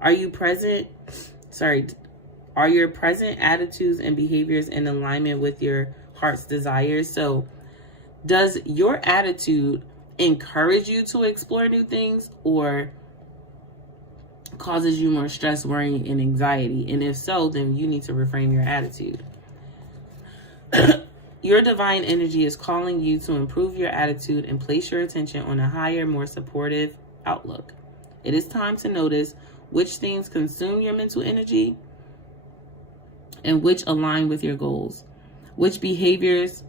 Are your present attitudes and behaviors in alignment with your heart's desires? So, does your attitude encourage you to explore new things, or causes you more stress, worry, and anxiety? And if so, then you need to reframe your attitude. Your divine energy is calling you to improve your attitude and place your attention on a higher, more supportive outlook. It is time to notice which things consume your mental energy and which align with your goals, which behaviors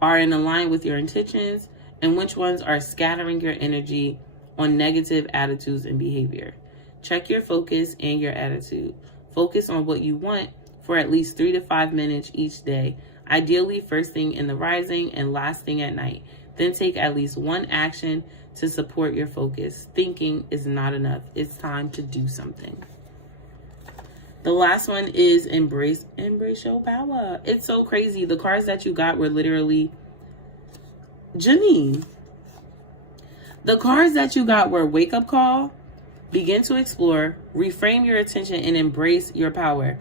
are in line with your intentions, and which ones are scattering your energy on negative attitudes and behavior. Check your focus and your attitude. Focus on what you want for at least 3 to 5 minutes each day, ideally first thing in the rising and last thing at night. Then take at least one action to support your focus. Thinking is not enough. It's time to do something. The last one is embrace your power. It's so crazy. The cards that you got were literally Janine. The cards that you got were wake up call, begin to explore, reframe your attention, and embrace your power.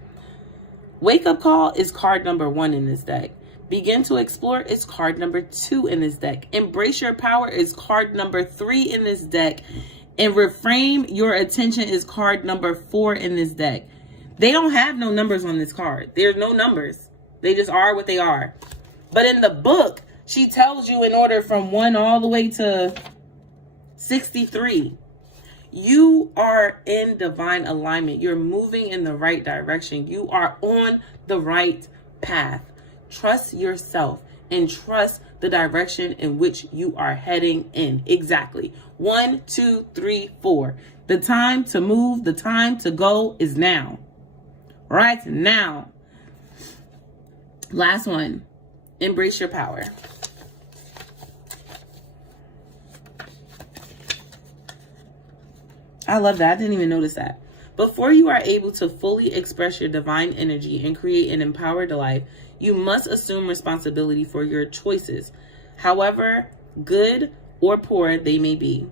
Wake up call is card number 1 in this deck. Begin to explore is card number 2 in this deck. Embrace your power is card number 3 in this deck. And reframe your attention is card number 4 in this deck. They don't have no numbers on this card. There's no numbers. They just are what they are. But in the book, she tells you in order from 1 all the way to 63. You are in divine alignment. You're moving in the right direction. You are on the right path. Trust yourself and trust the direction in which you are heading in. Exactly. 1, 2, 3, 4. The time to move, the time to go is now. Right now. Last one. Embrace your power. I love that. I didn't even notice that. Before you are able to fully express your divine energy and create an empowered life, you must assume responsibility for your choices, however good or poor they may be.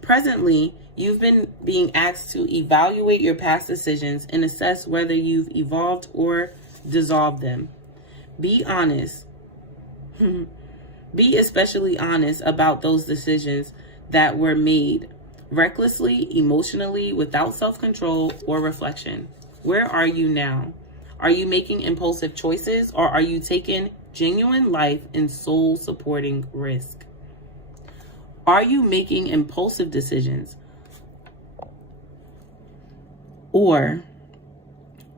Presently, you've been being asked to evaluate your past decisions and assess whether you've evolved or dissolved them. Be honest. Be especially honest about those decisions that were made recklessly, emotionally, without self-control or reflection. Where are you now? Are you making impulsive choices, or are you taking genuine life and soul supporting risk? Are you making impulsive decisions, or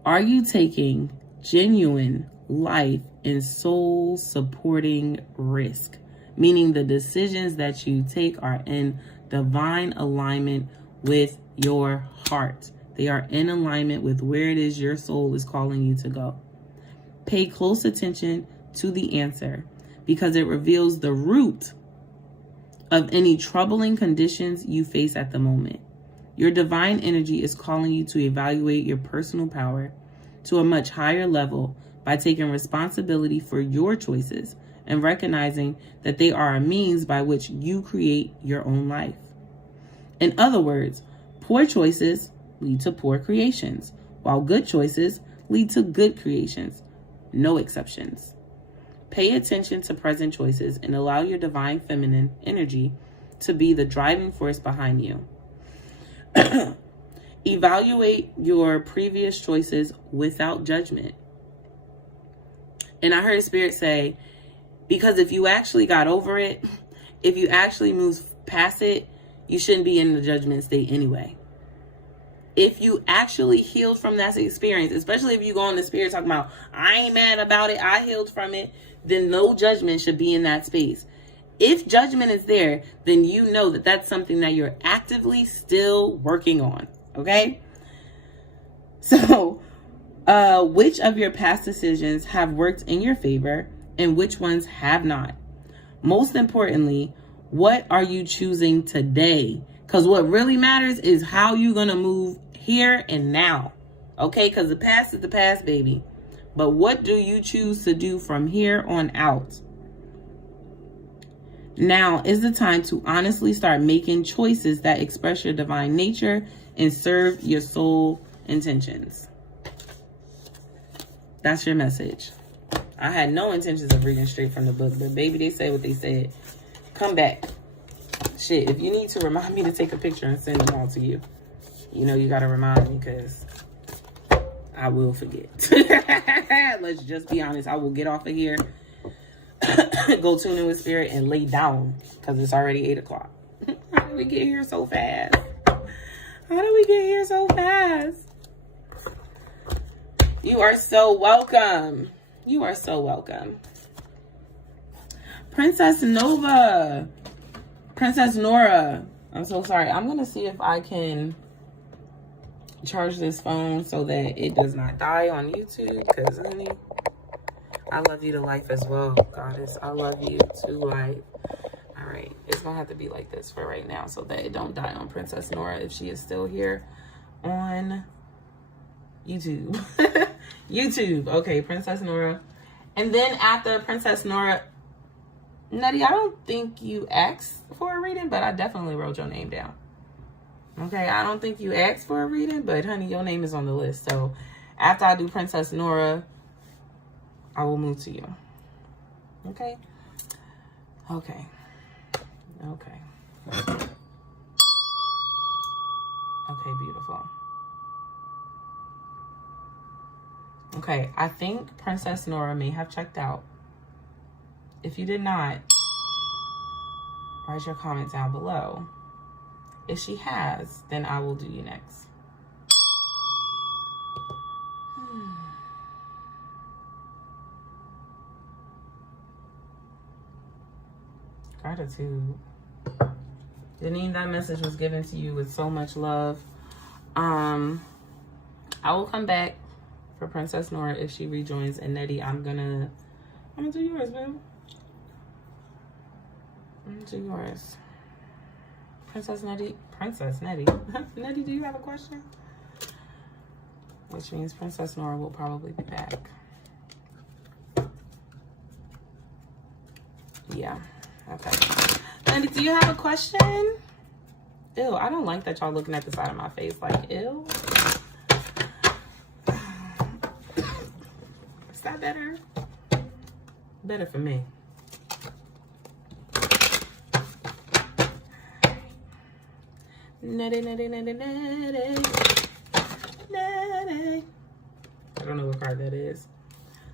are you taking genuine life and soul supporting risk? Meaning the decisions that you take are in divine alignment with your heart. They are in alignment with where it is your soul is calling you to go. Pay close attention to the answer, because it reveals the root of any troubling conditions you face at the moment. Your divine energy is calling you to evaluate your personal power to a much higher level by taking responsibility for your choices and recognizing that they are a means by which you create your own life. In other words, poor choices lead to poor creations, while good choices lead to good creations. No exceptions. Pay attention to present choices and allow your divine feminine energy to be the driving force behind you. Evaluate your previous choices without judgment. And I heard Spirit say, because if you actually got over it, if you actually moved past it, you shouldn't be in the judgment state anyway. If you actually healed from that experience, especially if you go in the Spirit talking about, I ain't mad about it, I healed from it, then no judgment should be in that space. If judgment is there, then you know that that's something that you're actively still working on. Okay? So, which of your past decisions have worked in your favor and which ones have not? Most importantly, what are you choosing today? Because what really matters is how you're going to move here and now. Okay? Because the past is the past, baby. But what do you choose to do from here on out? Now is the time to honestly start making choices that express your divine nature and serve your soul intentions. That's your message. I had no intentions of reading straight from the book, but baby, they said what they said. Come back. Shit, if you need to remind me to take a picture and send them all to you, you know you got to remind me, because I will forget. Let's just be honest. I will get off of here, go tune in with Spirit, and lay down, because it's already 8 o'clock. How did we get here so fast? How did we get here so fast? You are so welcome. You are so welcome. Princess Nova. Princess Nora. I'm so sorry. I'm going to see if I can charge this phone so that it does not die on YouTube, because, honey, I love you to life as well, Goddess. I love you to life. All right. It's going to have to be like this for right now so that it don't die on Princess Nora if she is still here on YouTube. YouTube. Okay, Princess Nora. And then after Princess Nora, Nettie, I don't think you asked for a reading, but I definitely wrote your name down. Okay, I don't think you asked for a reading, but honey, your name is on the list. So after I do Princess Nora, I will move to you. Okay? Okay. Okay. Okay, beautiful. Okay, I think Princess Nora may have checked out. If you did not, write your comment down below. If she has, then I will do you next. Gratitude. Janine, that message was given to you with so much love. I will come back for Princess Nora if she rejoins, and Nettie, I'm gonna do yours, boo. I'm gonna do yours. Princess Nettie. Nettie, do you have a question? Which means Princess Nora will probably be back. Yeah. Okay. Nettie, do you have a question? Ew, I don't like that y'all looking at the side of my face like, ew. Is that better? Better for me. Nettie. I don't know what card that is.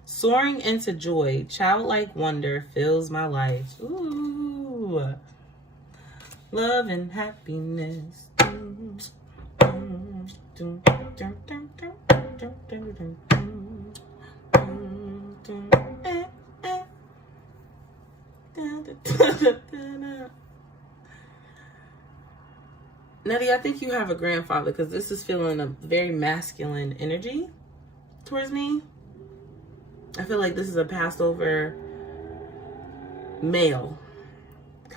Soaring into joy, childlike wonder fills my life. Ooh. Love and happiness. Nettie, I think you have a grandfather because this is feeling a very masculine energy towards me. I feel like this is a passed over male.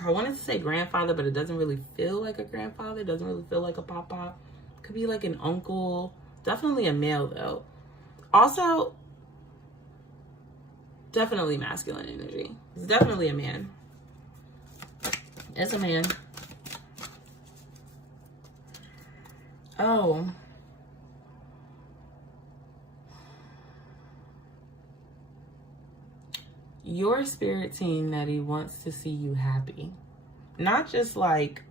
I wanted to say grandfather, but it doesn't really feel like a grandfather. It doesn't really feel like a papa. Could be like an uncle. Definitely a male though. Also, definitely masculine energy. It's definitely a man. It's a man. Oh. Your spirit team, Nettie, wants to see you happy. Not just like,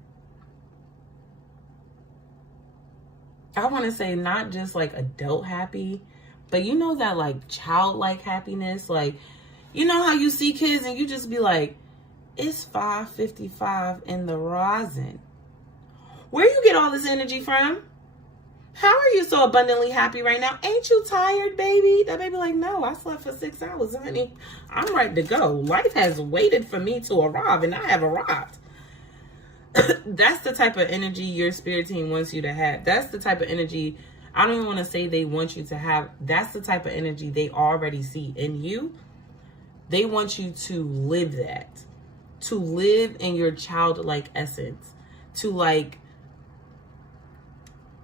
I want to say not just like adult happy, but you know that like childlike happiness. Like, you know how you see kids and you just be like, it's 5:55 in the rosin. Where you get all this energy from? How are you so abundantly happy right now? Ain't you tired, baby? That baby like, no, I slept for 6 hours, honey. I'm ready to go. Life has waited for me to arrive, and I have arrived. That's the type of energy your spirit team wants you to have. That's the type of energy, I don't even want to say they want you to have. That's the type of energy they already see in you. They want you to live that. To live in your childlike essence. To like,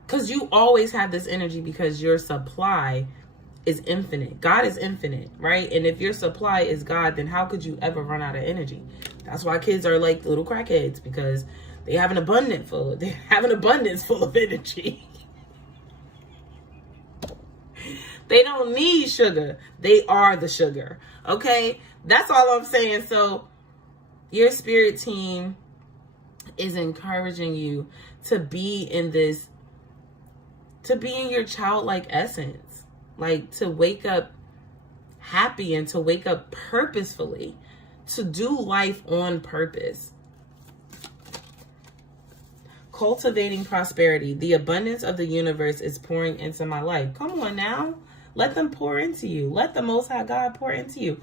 because you always have this energy because your supply is infinite. God is infinite, right? And if your supply is God, then how could you ever run out of energy? That's why kids are like little crackheads, because they have an abundance full of energy. They don't need sugar. They are the sugar. Okay? That's all I'm saying. So your spirit team is encouraging you to be in this, to be in your childlike essence, like to wake up happy and to wake up purposefully, to do life on purpose. Cultivating prosperity. The abundance of the universe is pouring into my life. Come on now. Let them pour into you. Let the Most High God pour into you.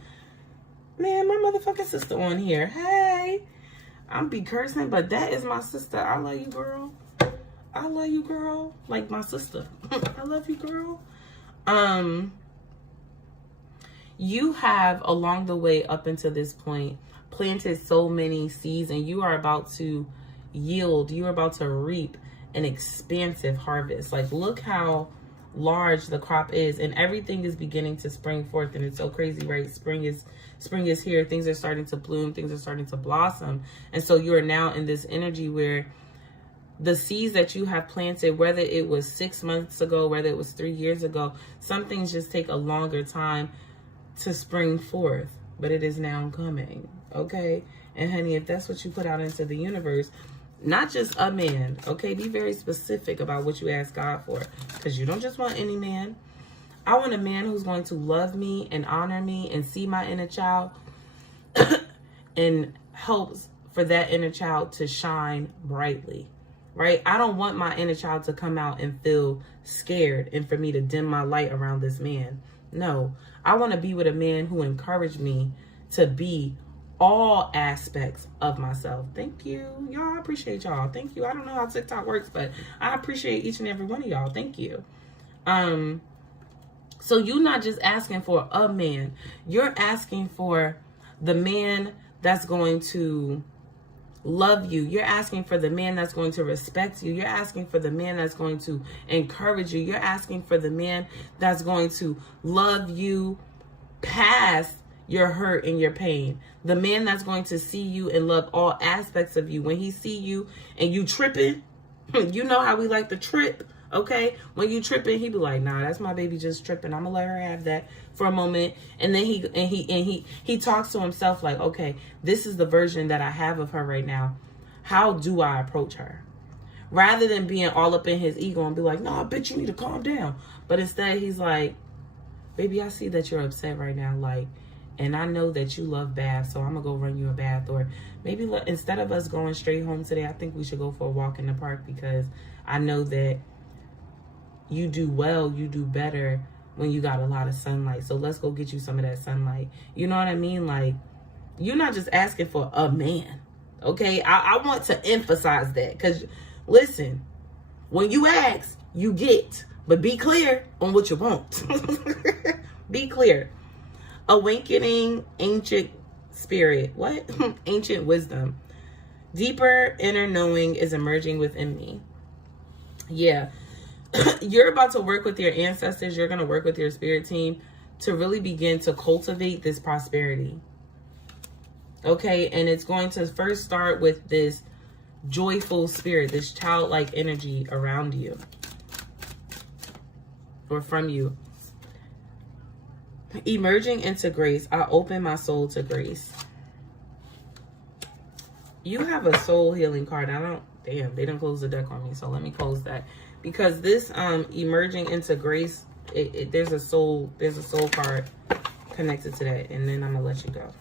Man, my motherfucking sister on here. Hey, I'm be cursing, but that is my sister. I love you, girl. I love you, girl. Like my sister. I love you, girl. You have, along the way up until this point, planted so many seeds, and you are about to yield. You are about to reap an expansive harvest. Like, look how large the crop is, and everything is beginning to spring forth, and it's so crazy, right? Spring is here. Things are starting to bloom. Things are starting to blossom. And so you are now in this energy where the seeds that you have planted, whether it was 6 months ago, whether it was 3 years ago, some things just take a longer time to spring forth, but it is now coming. Okay? And honey, if that's what you put out into the universe, not just a man, okay? Be very specific about what you ask God for, because you don't just want any man. I want a man who's going to love me and honor me and see my inner child and helps for that inner child to shine brightly. Right? I don't want my inner child to come out and feel scared and for me to dim my light around this man. No, I want to be with a man who encouraged me to be all aspects of myself. Thank you. Y'all, I appreciate y'all. Thank you. I don't know how TikTok works, but I appreciate each and every one of y'all. Thank you. So you're not just asking for a man. You're asking for the man that's going to love you. You're asking for the man that's going to respect you. You're asking for the man that's going to encourage you. You're asking for the man that's going to love you past your hurt and your pain. The man that's going to see you and love all aspects of you. When he see you and you tripping, you know how we like to trip, okay? When you tripping, he be like, nah, that's my baby just tripping. I'm gonna let her have that for a moment. And then he talks to himself like, okay, this is the version that I have of her right now. How do I approach her? Rather than being all up in his ego and be like, nah, bitch, you need to calm down. But instead he's like, baby, I see that you're upset right now, like, and I know that you love baths, so I'm gonna go run you a bath. Or maybe instead of us going straight home today, I think we should go for a walk in the park, because I know that you do well, you do better when you got a lot of sunlight. So let's go get you some of that sunlight. You know what I mean? Like, you're not just asking for a man, okay? I want to emphasize that, because listen, when you ask, you get, but be clear on what you want. Be clear. Awakening ancient spirit. What? Ancient wisdom. Deeper inner knowing is emerging within me. Yeah. You're about to work with your ancestors. You're going to work with your spirit team to really begin to cultivate this prosperity. Okay. And it's going to first start with this joyful spirit, this childlike energy around you or from you. Emerging into grace. I open my soul to grace. You have a soul healing card. Damn, they didn't close the deck on me. So let me close that. Because this emerging into grace, there's a soul card connected to that. And then I'm going to let you go.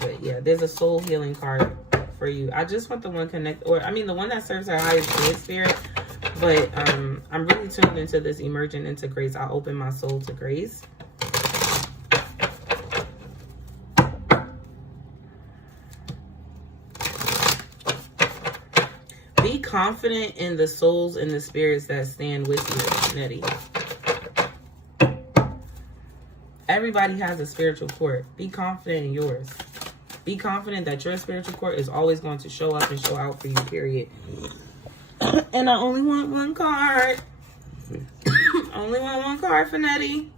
But yeah, there's a soul healing card for you. I just want the one the one that serves our highest good spirit. But I'm really tuned into this emerging into grace. I open my soul to grace. Be confident in the souls and the spirits that stand with you, Nettie. Everybody has a spiritual court. Be confident in yours. Be confident that your spiritual court is always going to show up and show out for you, period. And I only want one card. Only want one card for Nettie.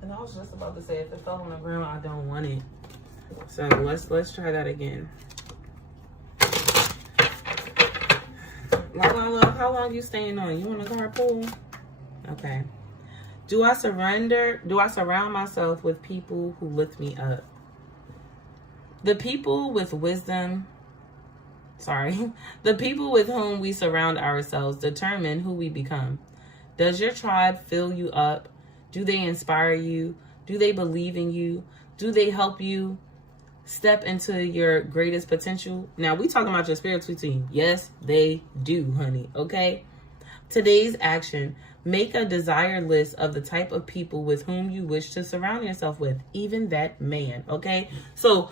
And I was just about to say, if it fell on the ground, I don't want it. So let's try that again. Love, how long you staying on? You want a card pull? Okay. Do I surround myself with people who lift me up? The people with whom we surround ourselves determine who we become. Does your tribe fill you up? Do they inspire you? Do they believe in you? Do they help you step into your greatest potential? Now, we talking about your spiritual team. Yes, they do, honey. Okay? Today's action. Make a desired list of the type of people with whom you wish to surround yourself with. Even that man. Okay? So,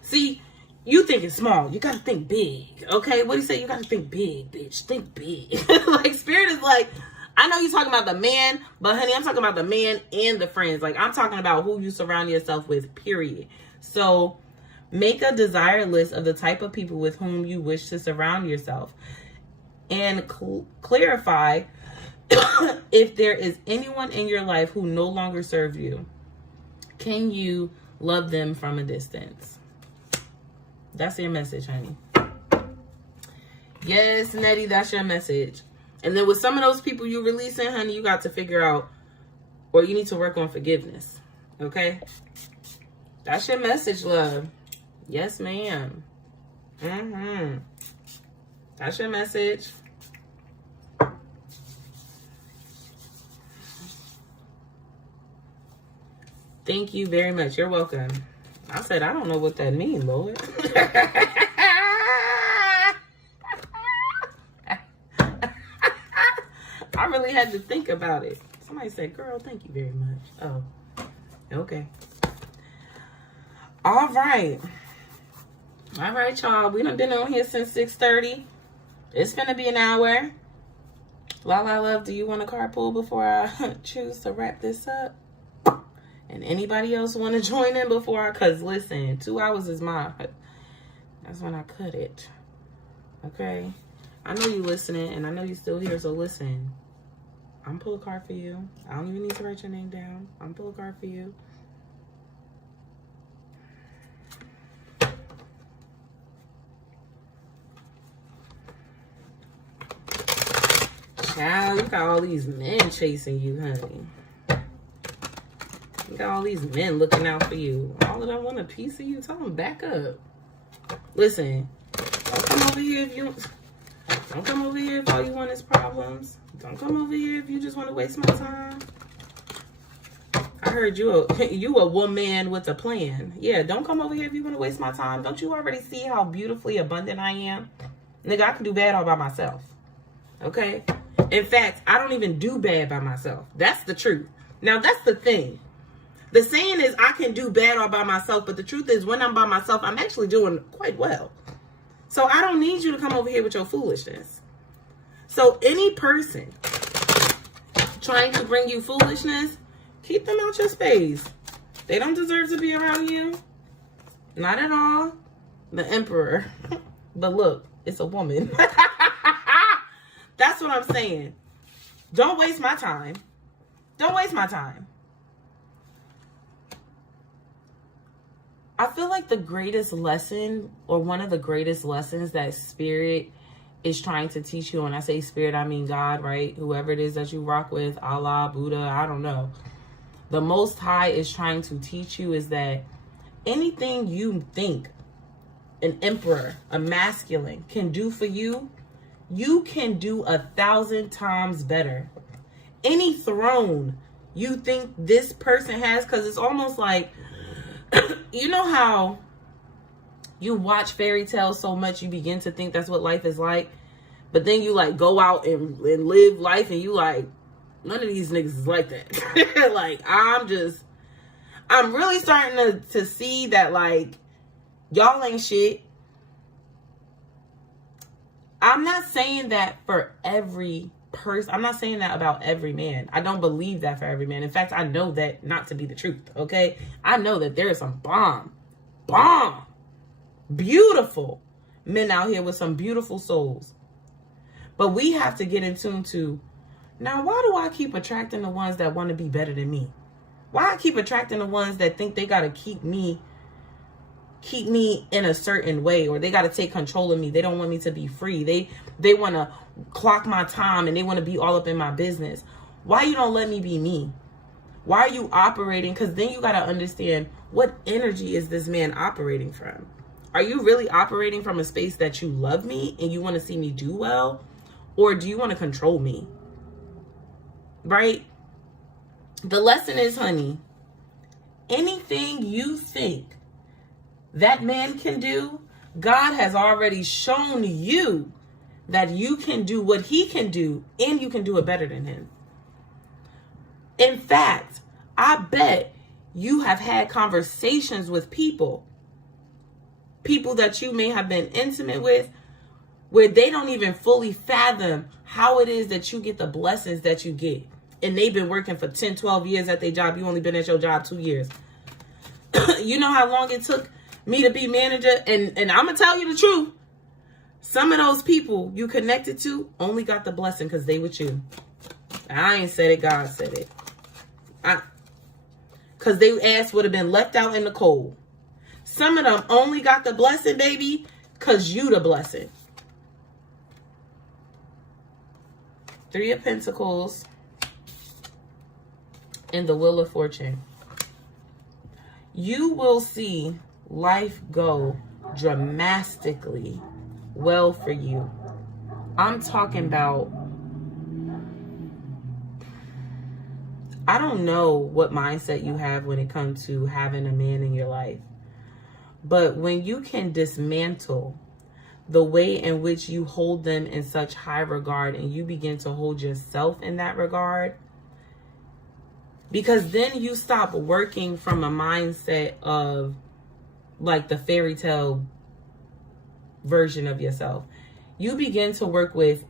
see, you think it's small. You got to think big. Okay? What do you say? You got to think big, bitch. Think big. Like, spirit is like, I know you're talking about the man, but honey, I'm talking about the man and the friends. Like, I'm talking about who you surround yourself with, period. So make a desired list of the type of people with whom you wish to surround yourself. And clarify if there is anyone in your life who no longer serves you. Can you love them from a distance? That's your message, honey. Yes, Nettie, that's your message. And then with some of those people you releasing, honey, you got to figure out, or you need to work on forgiveness. Okay? That's your message, love. Yes, ma'am. That's your message. Thank you very much. You're welcome. I said, I don't know what that means, Lord. I really had to think about it. Somebody said, girl, thank you very much. Oh, okay. All right. All right, y'all. We done been on here since 6:30. It's gonna be an hour. Lala Love, do you want a card pull before I choose to wrap this up? And anybody else want to join in before because listen, 2 hours is mine. That's when I cut it. Okay? I know you listening and I know you still here, so listen. I'm pull a card for you. I don't even need to write your name down. I'm pull a card for you. Child, you got all these men chasing you, honey. You got all these men looking out for you. All of them want a piece of you. Tell them back up. Listen, don't come over here if you don't. Don't come over here if all you want is problems. Don't come over here if you just want to waste my time. I heard you a woman with a plan. Yeah, don't come over here if you want to waste my time. Don't you already see how beautifully abundant I am? Nigga, I can do bad all by myself. Okay? In fact, I don't even do bad by myself. That's the truth. Now, that's the thing. The saying is I can do bad all by myself, but the truth is when I'm by myself, I'm actually doing quite well. So I don't need you to come over here with your foolishness. So any person trying to bring you foolishness, keep them out your space. They don't deserve to be around you. Not at all. The emperor. But look, it's a woman. That's what I'm saying. Don't waste my time. Don't waste my time. I feel like the greatest lesson, or one of the greatest lessons that Spirit is trying to teach you, and I say Spirit, I mean God, right? Whoever it is that you rock with, Allah, Buddha, I don't know. The Most High is trying to teach you is that anything you think an emperor, a masculine, can do for you, you can do 1,000 times better. Any throne you think this person has, because it's almost like, you know how you watch fairy tales so much you begin to think that's what life is like, but then you like go out and live life and you like, none of these niggas is like that. Like, I'm really starting to see that like, y'all ain't shit. I'm not saying that for every person. I'm not saying that about every man. I don't believe that for every man. In fact, I know that not to be the truth, okay? I know that there is some bomb, beautiful men out here with some beautiful souls. But we have to get in tune to, now why do I keep attracting the ones that want to be better than me? Why I keep attracting the ones that think they got to keep me in a certain way, or they got to take control of me. They don't want me to be free. They want to clock my time and they want to be all up in my business. Why you don't let me be me? Why are you operating? Because then you got to understand, what energy is this man operating from? Are you really operating from a space that you love me and you want to see me do well? Or do you want to control me? Right? The lesson is, honey, anything you think that man can do, God has already shown you that you can do what he can do, and you can do it better than him. In fact, I bet you have had conversations with people that you may have been intimate with, where they don't even fully fathom how it is that you get the blessings that you get. And they've been working for 10, 12 years at their job. You only been at your job 2 years. You know how long it took me to be manager? And I'm going to tell you the truth. Some of those people you connected to only got the blessing because they with you. I ain't said it. God said it. Because they ass would have been left out in the cold. Some of them only got the blessing, baby, because you the blessing. 3 of Pentacles and the Wheel of Fortune. You will see life go dramatically well for you. I'm talking about, I don't know what mindset you have when it comes to having a man in your life, but when you can dismantle the way in which you hold them in such high regard, and you begin to hold yourself in that regard, because then you stop working from a mindset of like the fairy tale version of yourself. You begin to work with,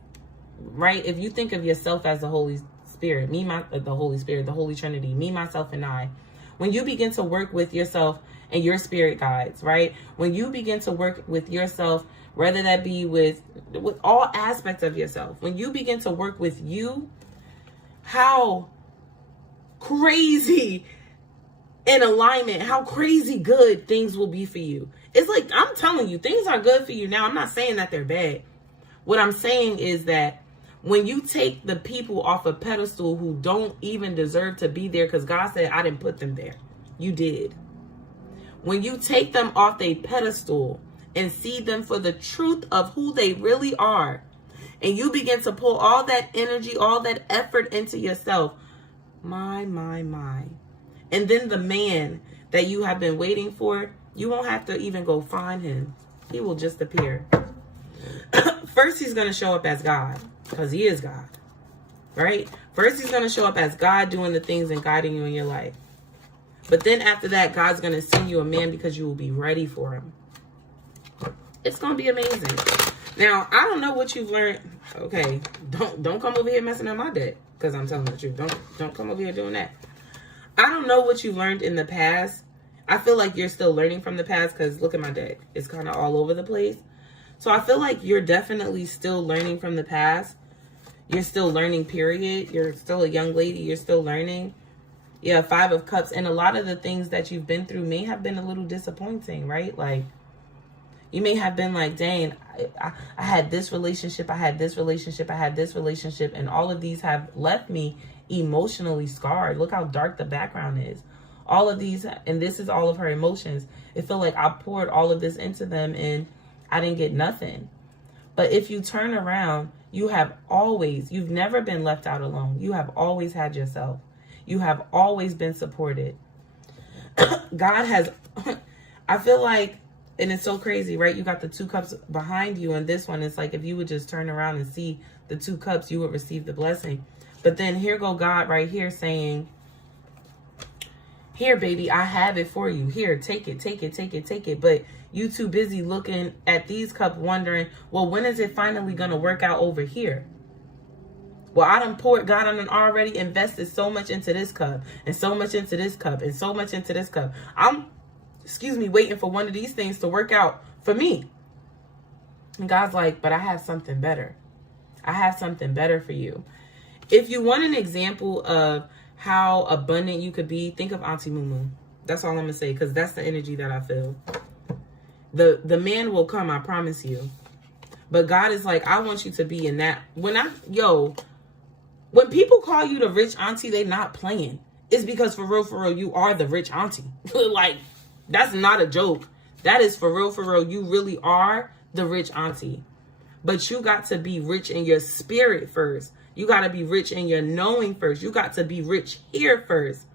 right? If you think of yourself as the Holy Spirit, the Holy Spirit, the Holy Trinity, me, myself, and I. When you begin to work with yourself and your spirit guides, right? When you begin to work with yourself, whether that be with all aspects of yourself, when you begin to work with you, how crazy in alignment, how crazy good things will be for you. It's like, I'm telling you, things are good for you now. I'm not saying that they're bad. What I'm saying is that when you take the people off a pedestal who don't even deserve to be there, because God said, I didn't put them there. You did. When you take them off a pedestal and see them for the truth of who they really are, and you begin to pull all that energy, all that effort into yourself, my. And then the man that you have been waiting for, you won't have to even go find him. He will just appear. First, he's going to show up as God, because he is God, right? First, he's going to show up as God doing the things and guiding you in your life. But then after that, God's going to send you a man because you will be ready for him. It's going to be amazing. Now, I don't know what you've learned. Okay, don't come over here messing up my deck, because I'm telling the truth. Don't come over here doing that. I don't know what you learned in the past. I feel like you're still learning from the past, because look at my deck. It's kind of all over the place. So I feel like you're definitely still learning from the past. You're still learning, period. You're still a young lady. You're still learning. Yeah, 5 of Cups. And a lot of the things that you've been through may have been a little disappointing, right? Like, you may have been like, dang, I had this relationship. I had this relationship. I had this relationship. And all of these have left me emotionally scarred. Look how dark the background is. All of these, and this is all of her emotions. It felt like I poured all of this into them and I didn't get nothing. But if you turn around, you've never been left out alone. You have always had yourself. You have always been supported. God has, I feel like, and it's so crazy, right? You got the 2 cups behind you, and this one, it's like if you would just turn around and see the 2 cups, you would receive the blessing. But then here go God right here saying, here, baby, I have it for you. Here, take it. But you too busy looking at these cups wondering, well, when is it finally going to work out over here? Well, I done already invested so much into this cup and so much into this cup and so much into this cup. I'm waiting for one of these things to work out for me. And God's like, but I have something better. I have something better for you. If you want an example of how abundant you could be, think of Auntie Moo. That's all I'm going to say, because that's the energy that I feel. The man will come, I promise you. But God is like, I want you to be in that. When people call you the rich auntie, they not playing. It's because for real, you are the rich auntie. Like, that's not a joke. That is for real. You really are the rich auntie. But you got to be rich in your spirit first. You got to be rich in your knowing first. You got to be rich here first.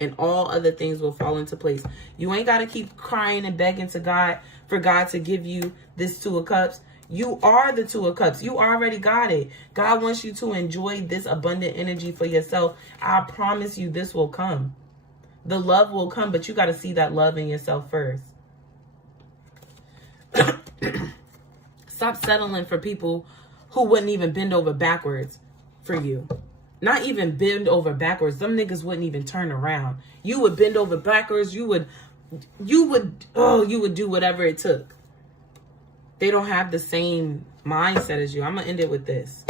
And all other things will fall into place. You ain't got to keep crying and begging to God for God to give you this 2 of Cups. You are the 2 of Cups. You already got it. God wants you to enjoy this abundant energy for yourself. I promise you this will come. The love will come, but you got to see that love in yourself first. Stop settling for people who wouldn't even bend over backwards for you. Not even bend over backwards. Them niggas wouldn't even turn around. You would bend over backwards. You would do whatever it took. They don't have the same mindset as you. I'm going to end it with this.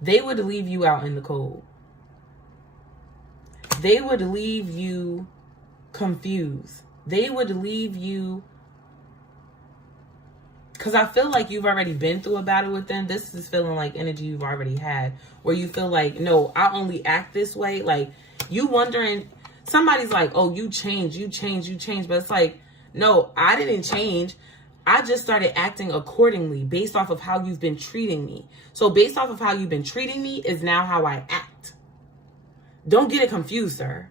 They would leave you out in the cold. They would leave you confused. They would leave you, because I feel like you've already been through a battle with them. This is feeling like energy you've already had, where you feel like, no, I only act this way. Like, you wondering, somebody's like, oh, you changed. But it's like, no, I didn't change. I just started acting accordingly based off of how you've been treating me. So based off of how you've been treating me is now how I act. Don't get it confused, sir.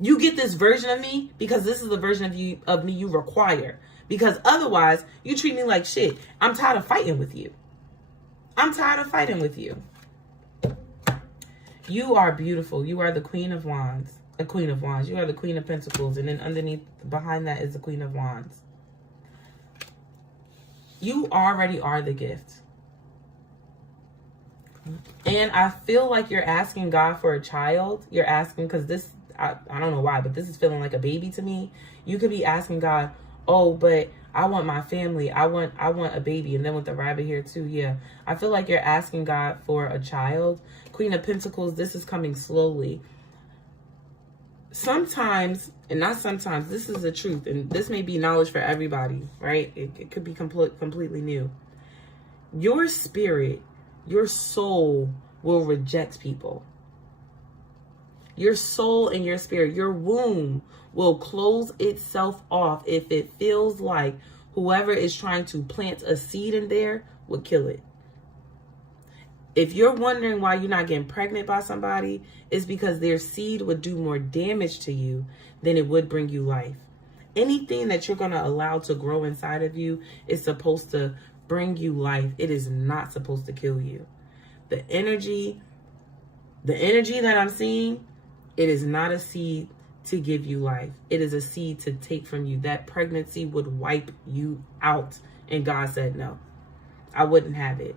You get this version of me because this is the version of me you require. Because otherwise, you treat me like shit. I'm tired of fighting with you. You are beautiful. You are the Queen of Wands. A Queen of Wands. You are the Queen of Pentacles. And then underneath, behind that is the Queen of Wands. You already are the gift. And I feel like you're asking God for a child. You're asking, because this, I don't know why, but this is feeling like a baby to me. You could be asking God, oh, but I want my family. I want a baby. And then with the rabbit here too, yeah. I feel like you're asking God for a child. Queen of Pentacles, this is coming slowly. Sometimes, and not sometimes, this is the truth. And this may be knowledge for everybody, right? It could be completely new. Your spirit, your soul will reject people. Your soul and your spirit, your womb will close itself off if it feels like whoever is trying to plant a seed in there would kill it. If you're wondering why you're not getting pregnant by somebody, it's because their seed would do more damage to you than it would bring you life. Anything that you're going to allow to grow inside of you is supposed to bring you life. It is not supposed to kill you. The energy that I'm seeing, it is not a seed to give you life. It is a seed to take from you. That pregnancy would wipe you out. And God said, no, I wouldn't have it.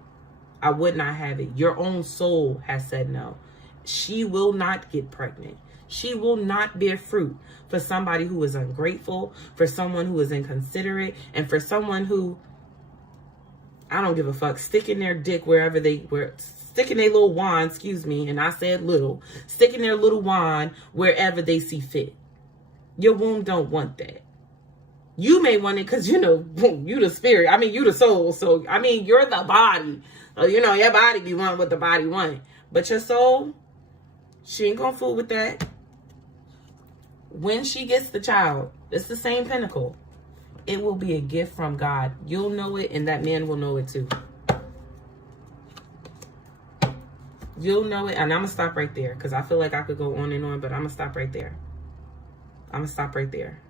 I would not have it. Your own soul has said no. She will not get pregnant. She will not bear fruit for somebody who is ungrateful, for someone who is inconsiderate, and for someone who, I don't give a fuck, sticking their dick wherever they were, sticking their little wand, excuse me, and I said little, sticking their little wand wherever they see fit. Your womb don't want that. You may want it because, you know, you the spirit. I mean, you the soul. So, I mean, you're the body. So, you know, your body be wanting what the body want. But your soul, she ain't gonna fool with that. When she gets the child, it's the same pinnacle. It will be a gift from God. You'll know it, and that man will know it too. You'll know it, and I'm gonna stop right there because I feel like I could go on and on, but I'm gonna stop right there. I'm gonna stop right there.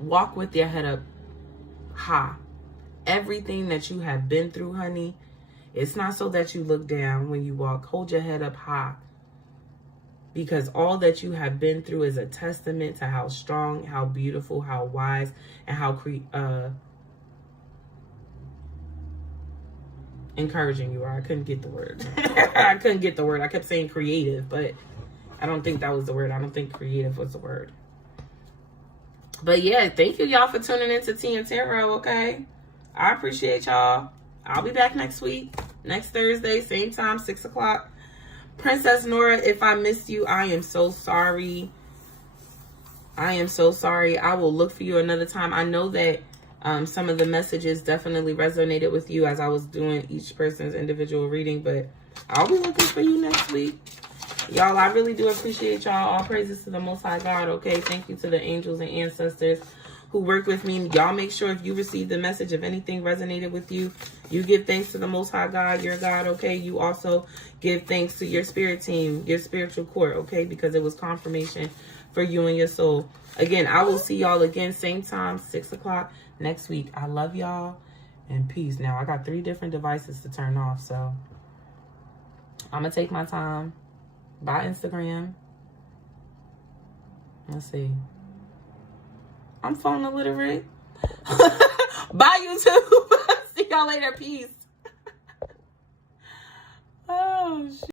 Walk with your head up high. Everything that you have been through, honey, it's not so that you look down when you walk. Hold your head up high. Because all that you have been through is a testament to how strong, how beautiful, how wise, and how encouraging you are. I couldn't get the word. I couldn't get the word. I kept saying creative, but I don't think that was the word. I don't think creative was the word. But yeah, thank you y'all for tuning into Tea and Tarot, okay? I appreciate y'all. I'll be back next week, next Thursday, same time, 6 o'clock. Princess Nora, if I missed you, I am so sorry. I am so sorry. I will look for you another time. I know that some of the messages definitely resonated with you as I was doing each person's individual reading, but I'll be looking for you next week. Y'all, I really do appreciate y'all. All praises to the Most High God, okay? Thank you to the angels and ancestors who work with me. Y'all make sure if you received the message, if anything resonated with you, you give thanks to the Most High God, your God, okay? You also give thanks to your spirit team, your spiritual court, okay? Because it was confirmation for you and your soul. Again, I will see y'all again, same time, 6 o'clock next week. I love y'all and peace. Now, I got 3 different devices to turn off, so I'm going to take my time. Bye, Instagram. Let's see. I'm phone illiterate. Bye, YouTube. See y'all later. Peace. Oh, shit.